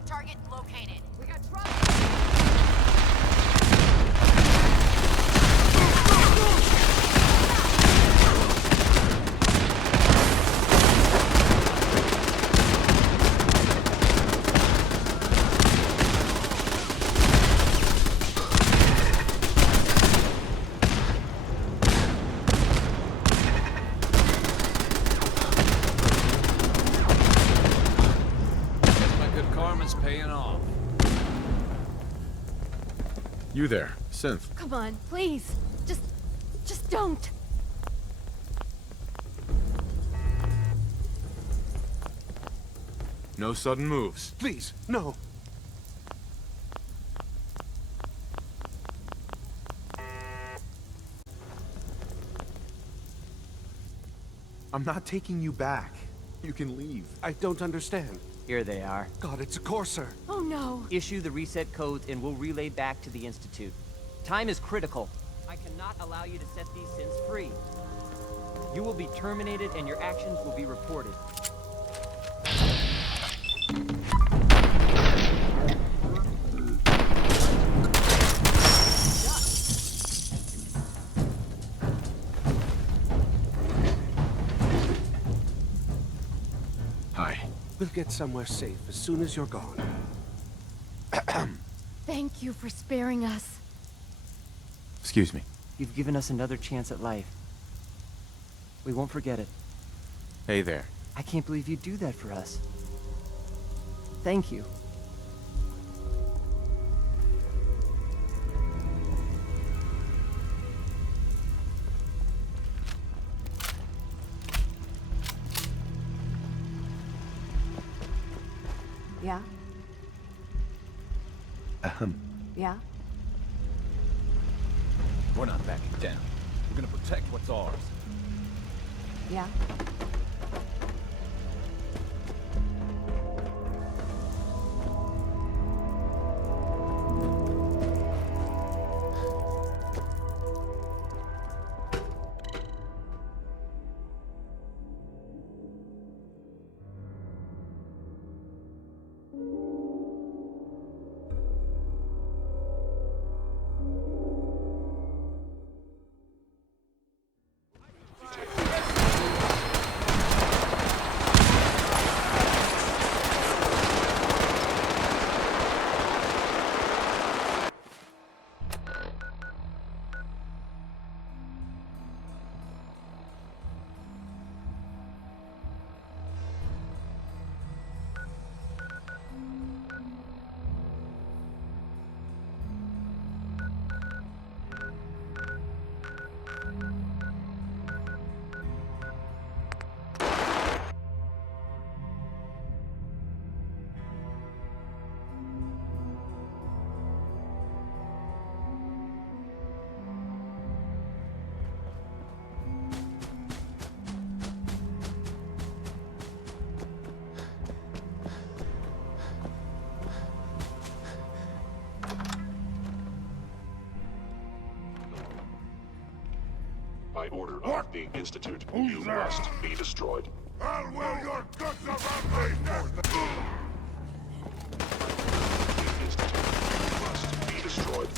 Target located. We got trouble. Paying off. You there, Synth. Come on, please. Just don't. No sudden moves. Please, no. I'm not taking you back. You can leave. I don't understand. Here they are. God, it's a courser. Oh no. Issue the reset codes and we'll relay back to the Institute. Time is critical. I cannot allow you to set these synths free. You will be terminated and your actions will be reported. We'll get somewhere safe as soon as you're gone. Thank you for sparing us. Excuse me. You've given us another chance at life. We won't forget it. Hey there. I can't believe you'd do that for us. Thank you. Yeah? Yeah? We're not backing down. We're gonna protect what's ours. Yeah? By order of the Institute, you must be destroyed. I'll will your guts around my neck! The Institute must be destroyed.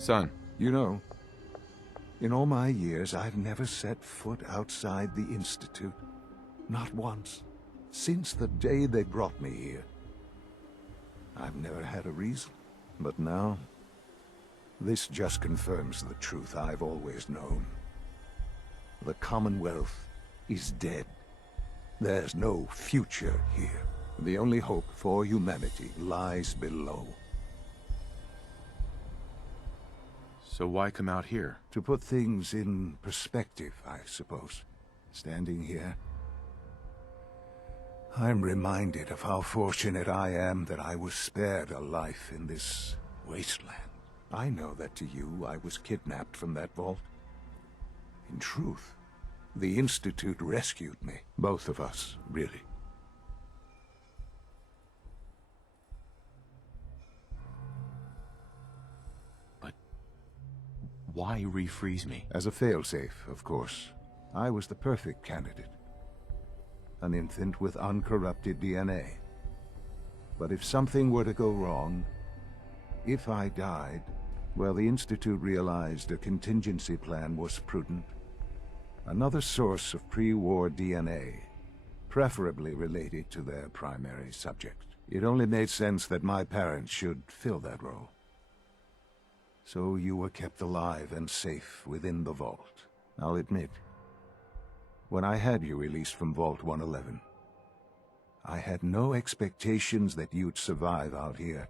Son. You know, in all my years, I've never set foot outside the Institute. Not once. Since the day they brought me here. I've never had a reason. But now, this just confirms the truth I've always known. The Commonwealth is dead. There's no future here. The only hope for humanity lies below. So why come out here? To put things in perspective, I suppose. Standing here, I'm reminded of how fortunate I am that I was spared a life in this wasteland. I know that to you, I was kidnapped from that vault. In truth, the Institute rescued me. Both of us, really. But why refreeze me? As a failsafe, of course. I was the perfect candidate. An infant with uncorrupted DNA. But if something were to go wrong, if I died, well, the Institute realized a contingency plan was prudent. Another source of pre-war DNA, preferably related to their primary subject. It only made sense that my parents should fill that role. So you were kept alive and safe within the vault. I'll admit, when I had you released from Vault 111, I had no expectations that you'd survive out here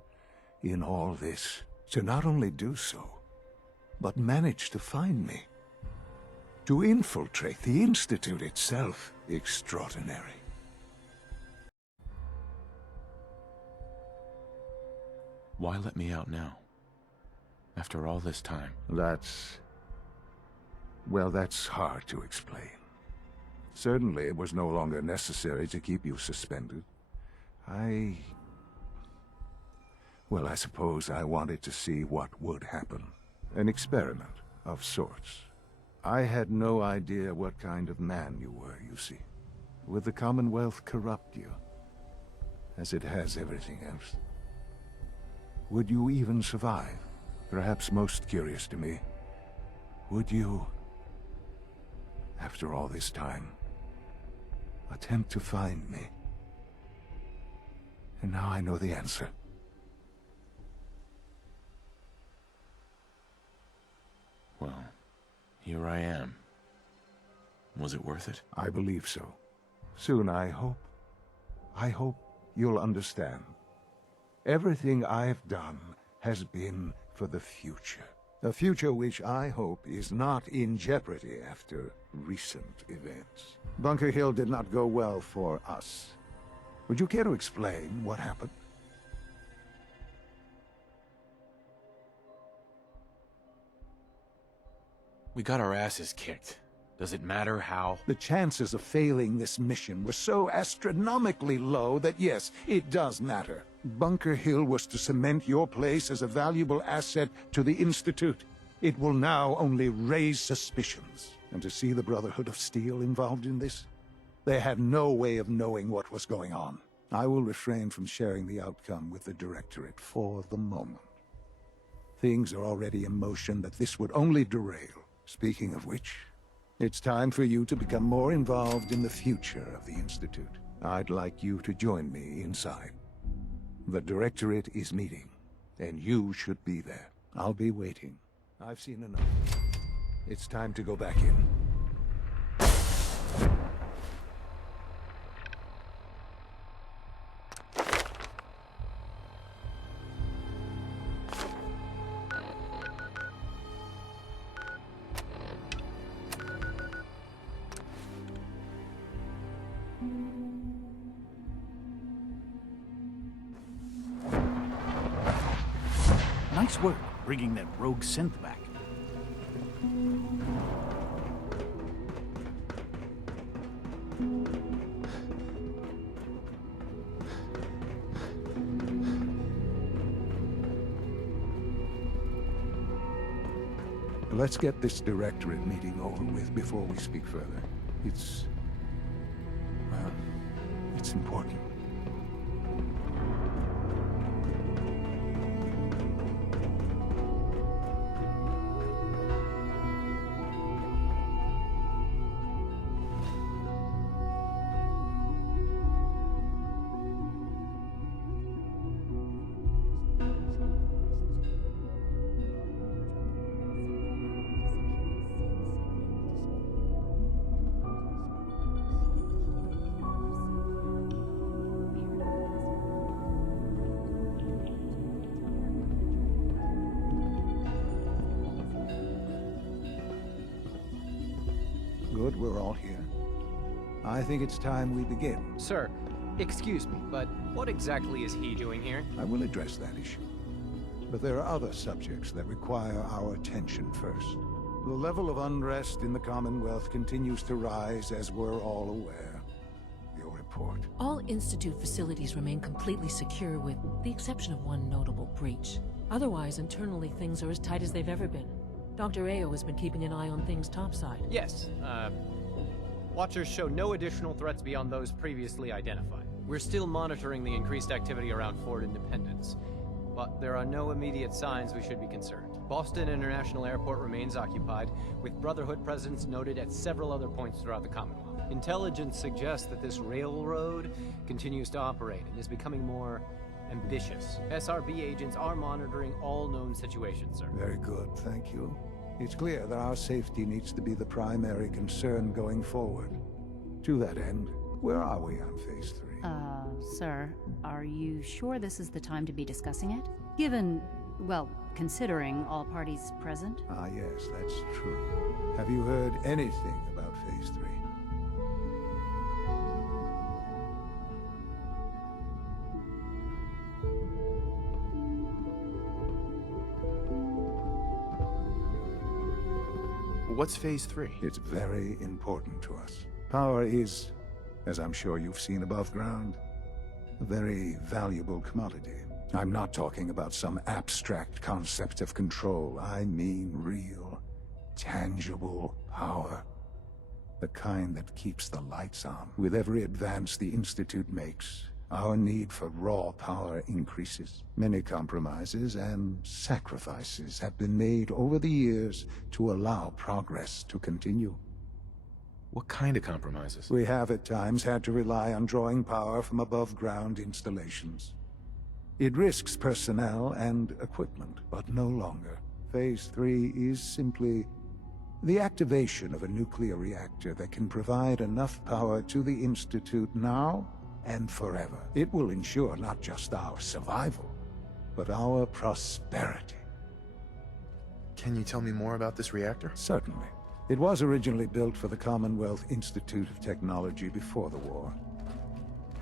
in all this. To not only do so, but manage to find me. To infiltrate the Institute itself. Extraordinary. Why let me out now? After all this time? Well, that's hard to explain. Certainly it was no longer necessary to keep you suspended. Well, I suppose I wanted to see what would happen. An experiment of sorts. I had no idea what kind of man you were, you see. Would the Commonwealth corrupt you, as it has everything else? Would you even survive? Perhaps most curious to me, would you, after all this time, attempt to find me? And now I know the answer. Well, here I am. Was it worth it? I believe so. Soon, I hope. I hope you'll understand. Everything I've done has been for the future. A future which I hope is not in jeopardy after recent events. Bunker Hill did not go well for us. Would you care to explain what happened? We got our asses kicked. Does it matter how? The chances of failing this mission were so astronomically low that yes, it does matter. Bunker Hill was to cement your place as a valuable asset to the Institute. It will now only raise suspicions. And to see the Brotherhood of Steel involved in this? They had no way of knowing what was going on. I will refrain from sharing the outcome with the Directorate for the moment. Things are already in motion that this would only derail. Speaking of which, it's time for you to become more involved in the future of the Institute. I'd like you to join me inside. The Directorate is meeting, and you should be there. I'll be waiting. I've seen enough. It's time to go back in. Nice work bringing that rogue synth back. Let's get this Directorate meeting over with before we speak further. It's important. good we're all here. I think it's time we begin. Sir, excuse me, but what exactly is he doing here? I will address that issue. But there are other subjects that require our attention first. The level of unrest in the Commonwealth continues to rise, as we're all aware. Your report. All Institute facilities remain completely secure with the exception of one notable breach. Otherwise, internally, things are as tight as they've ever been. Dr. Ayo has been keeping an eye on things topside. Yes, Watchers show no additional threats beyond those previously identified. We're still monitoring the increased activity around Fort Independence, but there are no immediate signs we should be concerned. Boston International Airport remains occupied, with Brotherhood presence noted at several other points throughout the Commonwealth. Intelligence suggests that this railroad continues to operate and is becoming more ambitious. SRB agents are monitoring all known situations, sir. Very good, thank you. It's clear that our safety needs to be the primary concern going forward. To that end, where are we on Phase 3? Sir, are you sure this is the time to be discussing it? Given, well, considering all parties present? Ah, yes, that's true. Have you heard anything about Phase 3? What's Phase 3? It's very important to us. Power is, as I'm sure you've seen above ground, a very valuable commodity. I'm not talking about some abstract concept of control. I mean real, tangible power. The kind that keeps the lights on. With every advance the Institute makes, our need for raw power increases. Many compromises and sacrifices have been made over the years to allow progress to continue. What kind of compromises? We have at times had to rely on drawing power from above-ground installations. It risks personnel and equipment, but no longer. Phase 3 is simply the activation of a nuclear reactor that can provide enough power to the Institute now and forever. It will ensure not just our survival, but our prosperity. Can you tell me more about this reactor? Certainly. It was originally built for the Commonwealth Institute of Technology before the war,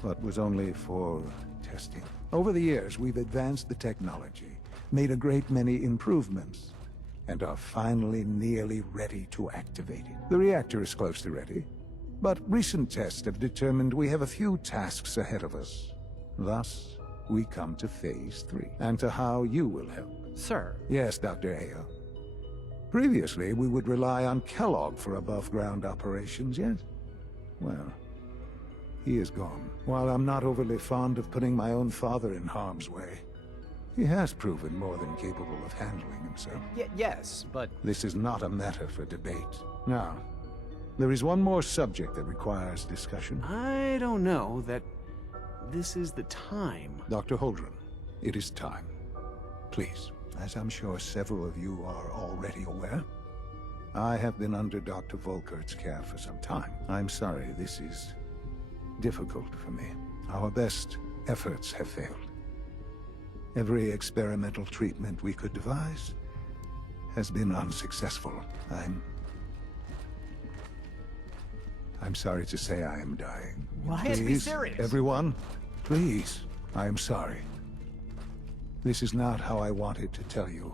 but was only for testing. Over the years, we've advanced the technology, made a great many improvements, and are finally nearly ready to activate it. The reactor is close to ready, but recent tests have determined we have a few tasks ahead of us. Thus, we come to Phase 3, and to how you will help. Sir? Yes, Dr. Ayo. Previously, we would rely on Kellogg for above-ground operations, yet, well, he is gone. While I'm not overly fond of putting my own father in harm's way, he has proven more than capable of handling himself. Yes, but... This is not a matter for debate. Now, there is one more subject that requires discussion. I don't know that this is the time. Dr. Holdren, it is time. Please. As I'm sure several of you are already aware, I have been under Dr. Volkert's care for some time. I'm sorry this is difficult for me. Our best efforts have failed. Every experimental treatment we could devise has been unsuccessful. I'm sorry to say I am dying. What? Please, be serious. Everyone, please. I am sorry. This is not how I wanted to tell you,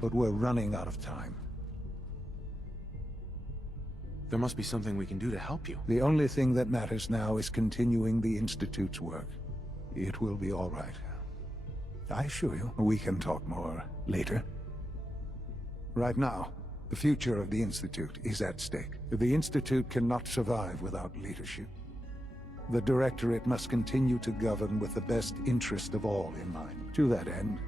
but we're running out of time. There must be something we can do to help you. The only thing that matters now is continuing the Institute's work. It will be all right. I assure you, we can talk more later. Right now, the future of the Institute is at stake. The Institute cannot survive without leadership. The Directorate must continue to govern with the best interest of all in mind. To that end,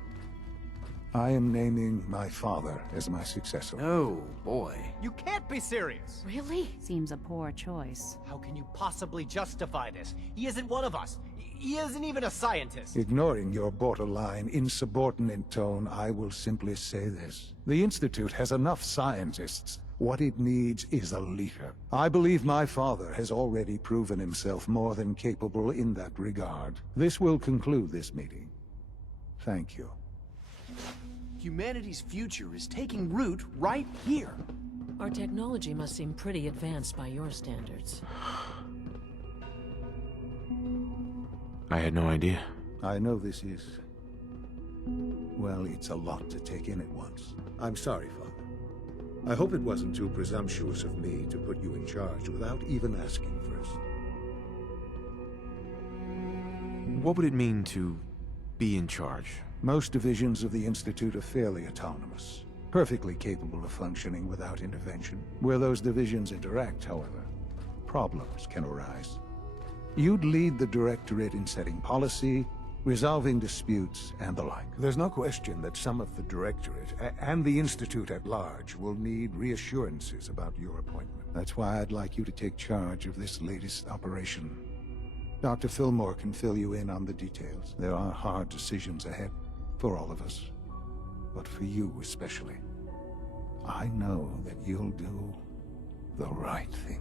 I am naming my father as my successor. Oh, boy. You can't be serious! Really? Seems a poor choice. How can you possibly justify this? He isn't one of us. He isn't even a scientist. Ignoring your borderline, insubordinate tone, I will simply say this. The Institute has enough scientists. What it needs is a leader. I believe my father has already proven himself more than capable in that regard. This will conclude this meeting. Thank you. Humanity's future is taking root right here. Our technology must seem pretty advanced by your standards. I had no idea. I know this is... well, it's a lot to take in at once. I'm sorry, Father. I hope it wasn't too presumptuous of me to put you in charge without even asking first. What would it mean to be in charge? Most divisions of the Institute are fairly autonomous, perfectly capable of functioning without intervention. Where those divisions interact, however, problems can arise. You'd lead the Directorate in setting policy, resolving disputes, and the like. There's no question that some of the Directorate, and the Institute at large, will need reassurances about your appointment. That's why I'd like you to take charge of this latest operation. Dr. Fillmore can fill you in on the details. There are hard decisions ahead, for all of us. But for you especially. I know that you'll do the right thing.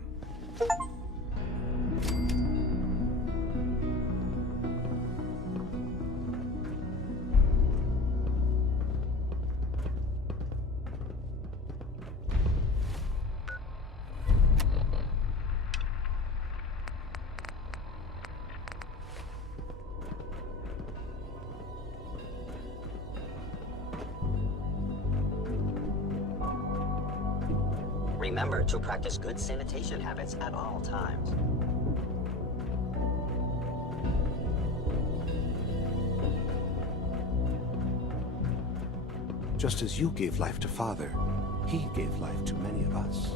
Remember to practice good sanitation habits at all times. Just as you gave life to Father, he gave life to many of us.